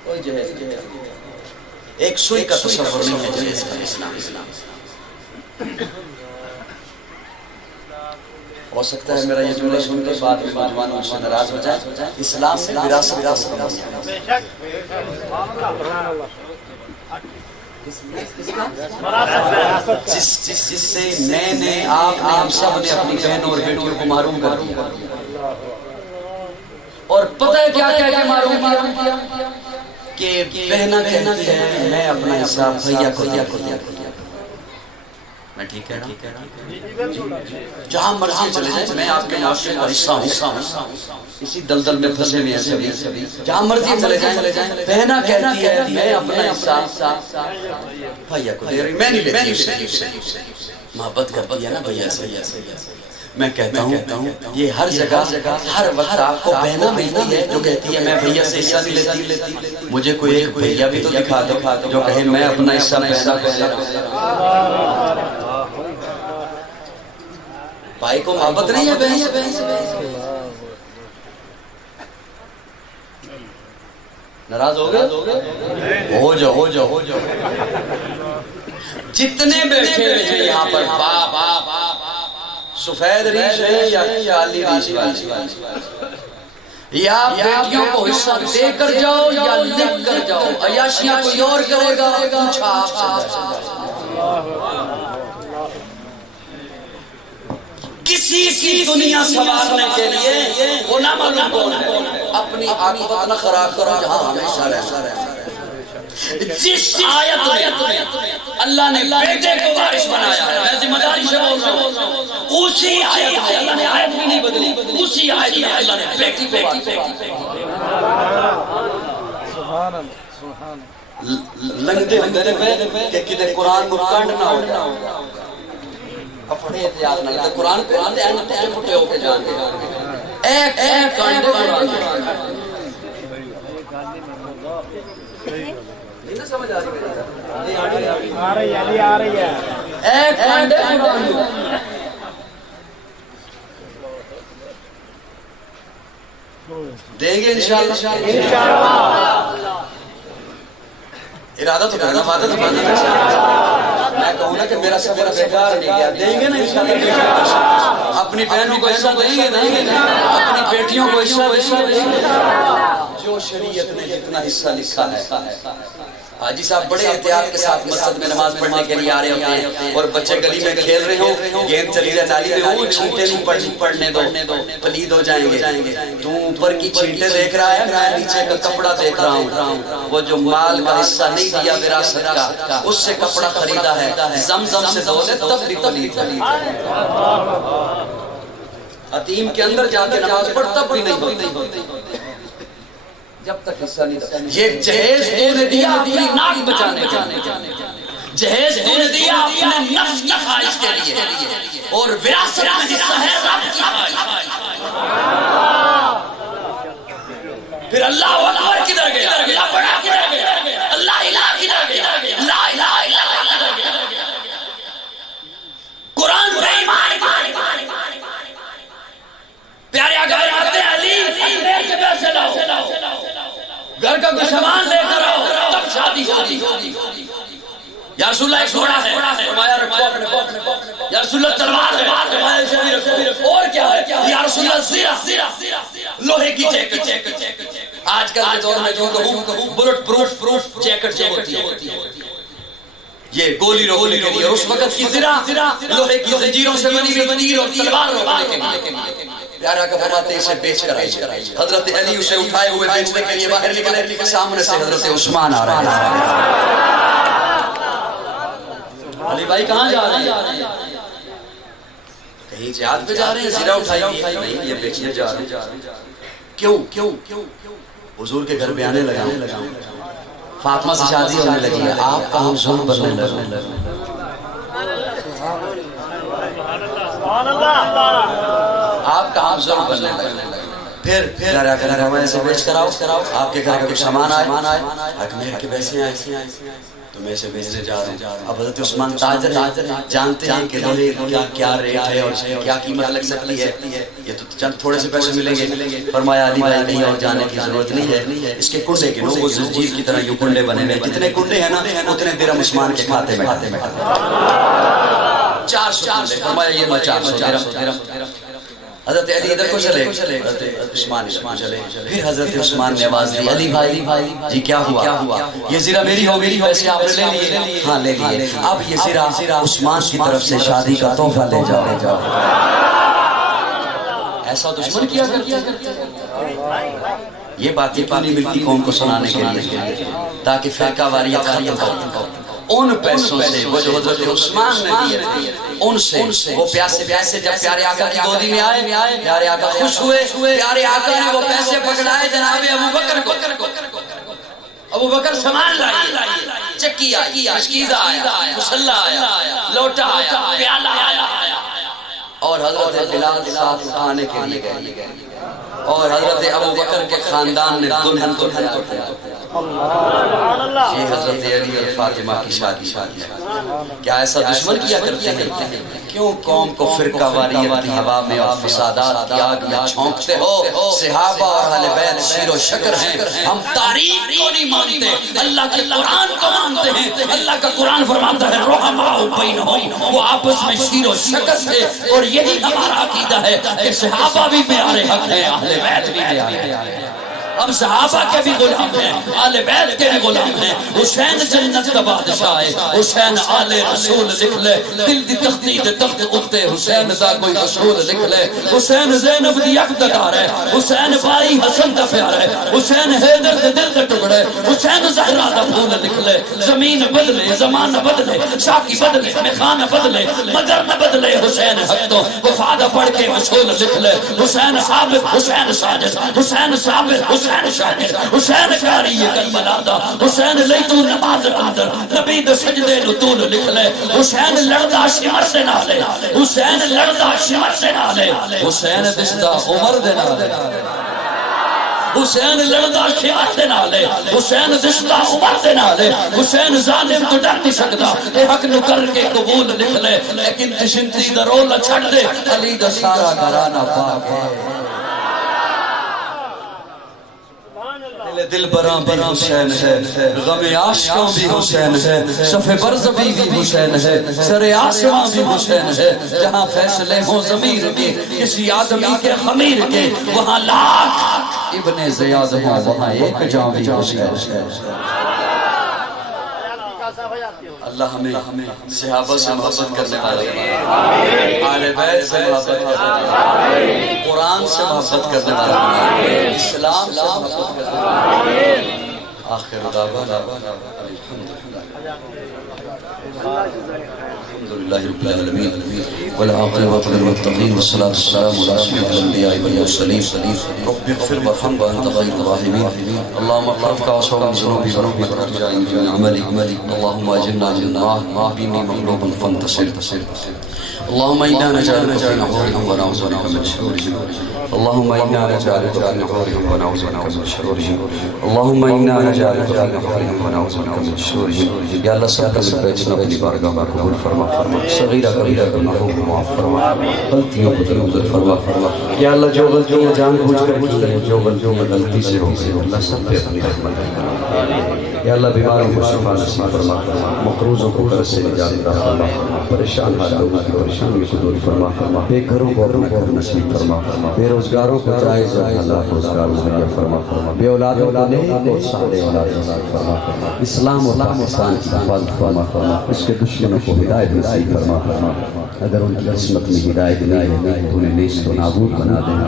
کوئی جہیز ایک سوئی کا تصور نہیں ہے جہیز کا اسلام ہو سکتا ہے میرا یہ جملہ سن کے بعد میں نوجوان ان سے ناراض ہو جائے اسلام میں وراثت کا حکم ہے جس سے میں آپ نے ہم سب نے اپنی بہنوں اور بیٹیوں کو محروم کر دیا اور پتہ ہے کیا کہہ کے محروم کیا کہ بہنہ کہتی ہے میں اپنا حساب بھیا کو دیا میں ٹھیک ہے جہاں مرضی چلے جائیں میں آپ کے معاشرے کا حصہ ہوں اسی دلدل میں پھنسے ہوئے ہیں سبھی جہاں مرضی چلے جائیں بہنہ کہتی ہے میں اپنا حصہ بھیا کو دے رہی میں نہیں لیتی اسے محبت کرتی ہے نا بھیا سے میں کہتا ہوں یہ ہر جگہ ہر وقت آپ کو بہنہ ملتی ہے جو کہتی ہے میں بھیا سے حصہ نہیں لیتی مجھے کوئی ایک بھیا بھی تو دکھا دو جو کہے میں اپنا حصہ بہنہ کو دے رہا ہوں بھائی کو محبت نہیں ہے بہن سے ناراض ہو گئے ہو جاؤ جتنے بیٹھے ہیں یہاں پر باپ سفید ریش ہے یا کالی ریش یا بیٹیوں کو حصہ دے کر جاؤ یا لکھ کر جاؤ عیاشیاں کوئی اور کرے گا پوچھا آپ سے کسی کی دنیا سنوارنے کے لیے وہ نہ معلوم کون ہے اپنی عاقبت نہ خراب کرو جہاں ہمیشہ رہنا جس آیت میں اللہ نے بیٹے کو وارث بنایا ہے میں ذمہ داری سے بول رہا ہوں اسی آیت میں اللہ نے آیت بھی نہیں بدلی اسی آیت میں اللہ نے بیٹی کو وارث سبحان اللہ لگتے اندر پہ کہ کدھر قرآن کو کانڈ نہ ہو اپنے احتیاط نہ لگے قرآن دے این پٹے ہو کے جان گے ایک کانڈ قرآن نہیں سمجھ آ رہی ہے آ رہی ہے ایک کانڈ قرآن دیں گے انشاءاللہ ارادہ تو کرنا وعدہ تو کرنا میں کہوں نا کہ میرا سفر بیکار نہیں گیا دیں گے نا انشاءاللہ اپنی بہنوں کو حصہ دیں گے اپنی بیٹیوں کو حصہ دیں گے جو شریعت نے جتنا حصہ لکھا ہے حاجی صاحب بڑے احتیاط کے ساتھ مسجد میں نماز پڑھنے کے لیے آ رہے ہوتے ہیں اور بچے گلی میں کھیل رہے ہوں گیند چلی جائے نالی میں وہ چھینٹے نہیں پڑنے دو پلید ہو جائیں گے تو اوپر کی چھینٹے دیکھ رہا ہے میں نیچے کا کپڑا دیکھ رہا ہوں وہ جو مال کا حصہ نہیں دیا وراثت کا اس سے کپڑا خریدا ہے زمزم سے دھو لے تب بھی پلید حتیم کے اندر جا کے نماز پڑھ تب بھی نہیں ہوتی جب تک حصہ نہیں دیا یہ جہیز تو نے دیا اپنی ناک بچانے کے لیے جہیز تو نے دیا اپنے نفس کی خواہش کے لیے اور وراثت میں حصہ ہے رب کی خواہش پھر اللہ اکبر کدھر گیا اللہ بڑا کدھر گیا اللہ الہ کدھر گیا لا الہ الا اللہ کدھر گیا قرآن میں ایمان پیارے آقا فرماتے ہیں علی اپنے کے پیسے لاؤ گھر کا کوئی سامان لے کر آؤ تب شادی ہوگی یا رسول اللہ ایک گھوڑا ہے فرمایا رکھو اپنے کو یا رسول اللہ تلوار ہے فرمایا اسے بھی رکھو اور کیا ہے یا رسول اللہ زیرہ لوہے کی جیکٹ آج کل کے دور میں جو کہوں بلٹ پروف جیکٹ جو ہوتی ہے یہ گولی روکنے کے لیے اس وقت کی زیرہ لوہے کی زنجیروں سے بنی ہوئی تیر اور تلوار روکنے کے لیے پیارا کا فرماتے اسے بیچ کر آئیے حضرت علی اسے اٹھائے ہوئے بیچنے کے لیے باہر نکلے سامنے سے حضرت عثمان آ رہے ہیں علی بھائی کہاں جا رہے ہیں کہیں جہاد پہ جا رہے ہیں زیرہ اٹھائی نہیں یہ بیچنے جا رہے ہیں کیوں حضور کے گھر پہ آنے لگا فاطمہ سے شادی ہونے لگی ہے آپ کا ہم ظلم بننے لگے آپ کا ہم ظلم بننے لگے پھر سے بیچ کر آؤ آپ کے گھر کا کچھ سامان آئے اکمیر کے پیسے آئے تو میں اسے بیچنے جا رہا ہوں اب حضرت عثمان تاجر جانتے ہیں کہ لوہے کیا ریٹ ہے اور کیا قیمت لگ سکتی ہے یہ تو چند تھوڑے سے پیسے ملیں گے فرمایا علی بھائی کہیں اور جانے کی ضرورت نہیں ہے اس کے کنڈے کے وہ زنجیر کی طرح یوں کنڈے بنے ہوئے جتنے کنڈے ہیں نا اتنے درہم عثمان کے کھاتے میں 400 فرمایا یہ 400 درہم حضرت علی ادھر کو چلے حضرت عثمان چلے پھر حضرت عثمان نے آواز دی علی بھائی جی کیا ہوا یہ زیرہ میری ہو گئی ویسے آپ نے لے لیے ہاں لے لیے اب یہ زیرہ عثمان کی طرف سے شادی کا تحفہ لے جاؤ ایسا دشمن کیا کرتے یہ باتیں پانی ملتی قوم کو سنانے کے لیے تاکہ فرقہ واریت ختم ہو ان پیسوں سے وہ جو حضرت عثمان نے دیے ان سے وہ پیاسے جب پیارے آقا کی گودی میں آئے پیارے آقا خوش ہوئے پیارے آقا نے وہ پیسے پکڑائے جناب ابو بکر کو ابو بکر سامان لائے چکی آئی مشکیزہ آیا مسلح آیا لوٹا آیا پیالہ آیا اور حضرت بلال ساتھ آنے کے لیے گئے اور حضرت ابو بکر کے خاندان نے دلہن کو یہ حضرت علی اور فاطمہ کی شادی کیا ایسا دشمن کیا کرتے ہیں کیوں قوم کو فرقہ واریت کی ہوا میں اور فسادات کی آگ میں چھونکتے ہو صحابہ اور اہل بیت شیر و شکر ہیں ہم تاریخ کو نہیں مانتے اللہ کے قرآن کو مانتے ہیں اللہ کا قرآن فرماتا ہے رحماء بینہم وہ آپس میں شیر و شکر تھے اور یہی ہمارا عقیدہ ہے کہ صحابہ بھی پیارے حق ہیں اہل بیت بھی پیارے ہیں ہم صحابہ کے بھی غلام ہیں آل بیت کے بھی غلام ہیں حسین جنت کا بادشاہ ہے حسین آل رسول لکھ لے دل دی تختی دے تخت اتے حسین دا کوئی رسول لکھ لے حسین زینب دی اقتدار ہے حسین بھائی حسن دا پیار ہے حسین حیدر دے دل دے ٹکڑے حسین زہرا دا پھول لکھ لے زمین بدلے زمان بدلے شاکی بدلے میخان بدلے مگر نہ بدلے حسین حق تو وفادہ پڑھ کے رسول لکھ لے حسین ثابت حسین ساجد حسین ثابت حسین شاہد حسین کاری کربلا دا حسین لیتو نماز اندر نبی دے سجدے نو طول لکھ لے حسین لڑدا شمر دے نالے حسین لڑدا شمر دے نالے حسین دستا عمر دے نالے حسین لڑدا شمر دے نالے حسین دستا عمر دے نالے حسین ظالم تو ڈر نہیں سکدا اے حق نو کر کے قبول لکھ لے لیکن تشنتی دا رولا چھڑ دے علی دا سارا گھرانہ پاک ہے میرے دل براں بھی حسین ہے، غم عاشقاں بھی حسین ہے، صف برزبی بھی حسین ہے، سر آسمان بھی حسین ہے، جہاں فیصلے ہوں ضمیر کے کسی آدمی کے خمیر کے، وہاں لاکھ ابن زیاد ہوں وہاں ایک جاں بھی حسین ہے۔ اللہ ہمیں صحابہ سے محبت کرنے والے، آل بیت سے محبت کرنے والے، قرآن سے محبت کرنے والے، اسلام سے محبت کرنے والے۔ آخر دعوانا الحمدللہ رب العالمین والعاقبۃ للمتقین والصلاة والسلام علی سید الانبیاء والمرسلین رب اغفر وارحم وانت خیر الراحمین اللهم اغفر واسع من ذنوبی ورحمتک وارجع من جميع عملی اللهم اجرنا من النار بینی مغلوب فانتصر اللهم انا نجعلك في نحورهم ونعوذ بك من شرورهم اللهم انا نجعلك في نحورهم ونعوذ بك من شرورهم اللهم انا نجعلك في نحورهم ونعوذ بك من شرورهم یا اللہ سب کا بیٹھنا اپنی بارگاہ میں قبول فرما، صغیرہ کبیرہ گناہوں کو معاف فرما، غلطیوں کو درگزر فرما، یا اللہ جو غلطیاں جان بوجھ کر کی ہیں، جو غلطیوں میں غلطی سے ہو گئی اللہ سب پہ اپنی رحمت کرنا، یا اللہ بیماروں کو شفا نصیب فرما، مقروضوں کو قرض سے نجات عطا فرما، پریشان حال لوگوں کی پریشانیوں کو دور فرما، بے گھروں کو اپنا گھر نصیب فرما، بے روزگاروں کو جائز اللہ روزگار مہیا فرما، بے اولادوں کو نیک اور صالح اولاد نصیب فرما، اسلام و پاکستان کی حفاظت فرما، اس کے دشمنوں کو ہدایت نصیب فرما، اگر ان کی قسمت میں ہدایت نہیں ہے تو انہیں نیست و نابود بنا دینا،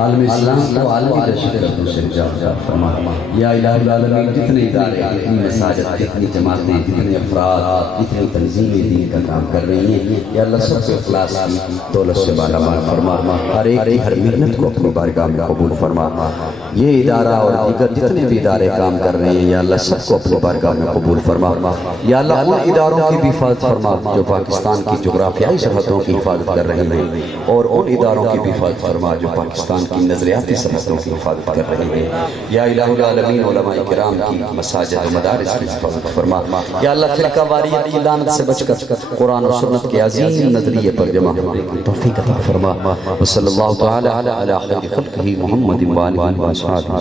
عالم اسلام کو عالمی دہشت گردوں سے نجات فرما، یا الہ العالمین جتنے ادارے جتنی مساجد جتنی جماعتیں جتنے افراد جتنی تنظیمیں دین کا کام کر رہی ہیں یا اللہ سب سے اخلاص کی دولت سے مالا مال فرما، ہر ایک کی ہر محنت کو اپنی بارگاہ میں قبول فرما، یہ ادارہ اور دیگر جتنے بھی ادارے کام کر رہے ہیں یا اللہ سب کو اپنی بارگاہ میں قبول فرما، یا اللہ ان اداروں کی بھی حفاظت فرما جو پاکستان کی جغرافیائی سرحدوں کی حفاظت کر رہے ہیں، اور ان اداروں کی بھی حفاظت فرما جو پاکستان کی نظریاتی سرحدوں کی حفاظت کر رہے ہیں، یا الہ العالمین علماء کرام کی مساجد و مدارس کی حفاظت فرما، یا اللہ فرقہ واریت کی لعنت سے بچ کر قرآن و سنت کے عظیم نظریے پر جمع ہونے کی توفیق عطا فرما، وصلی اللہ تعالی علی خیر خلقہ محمد و آلہ و اصحابہ۔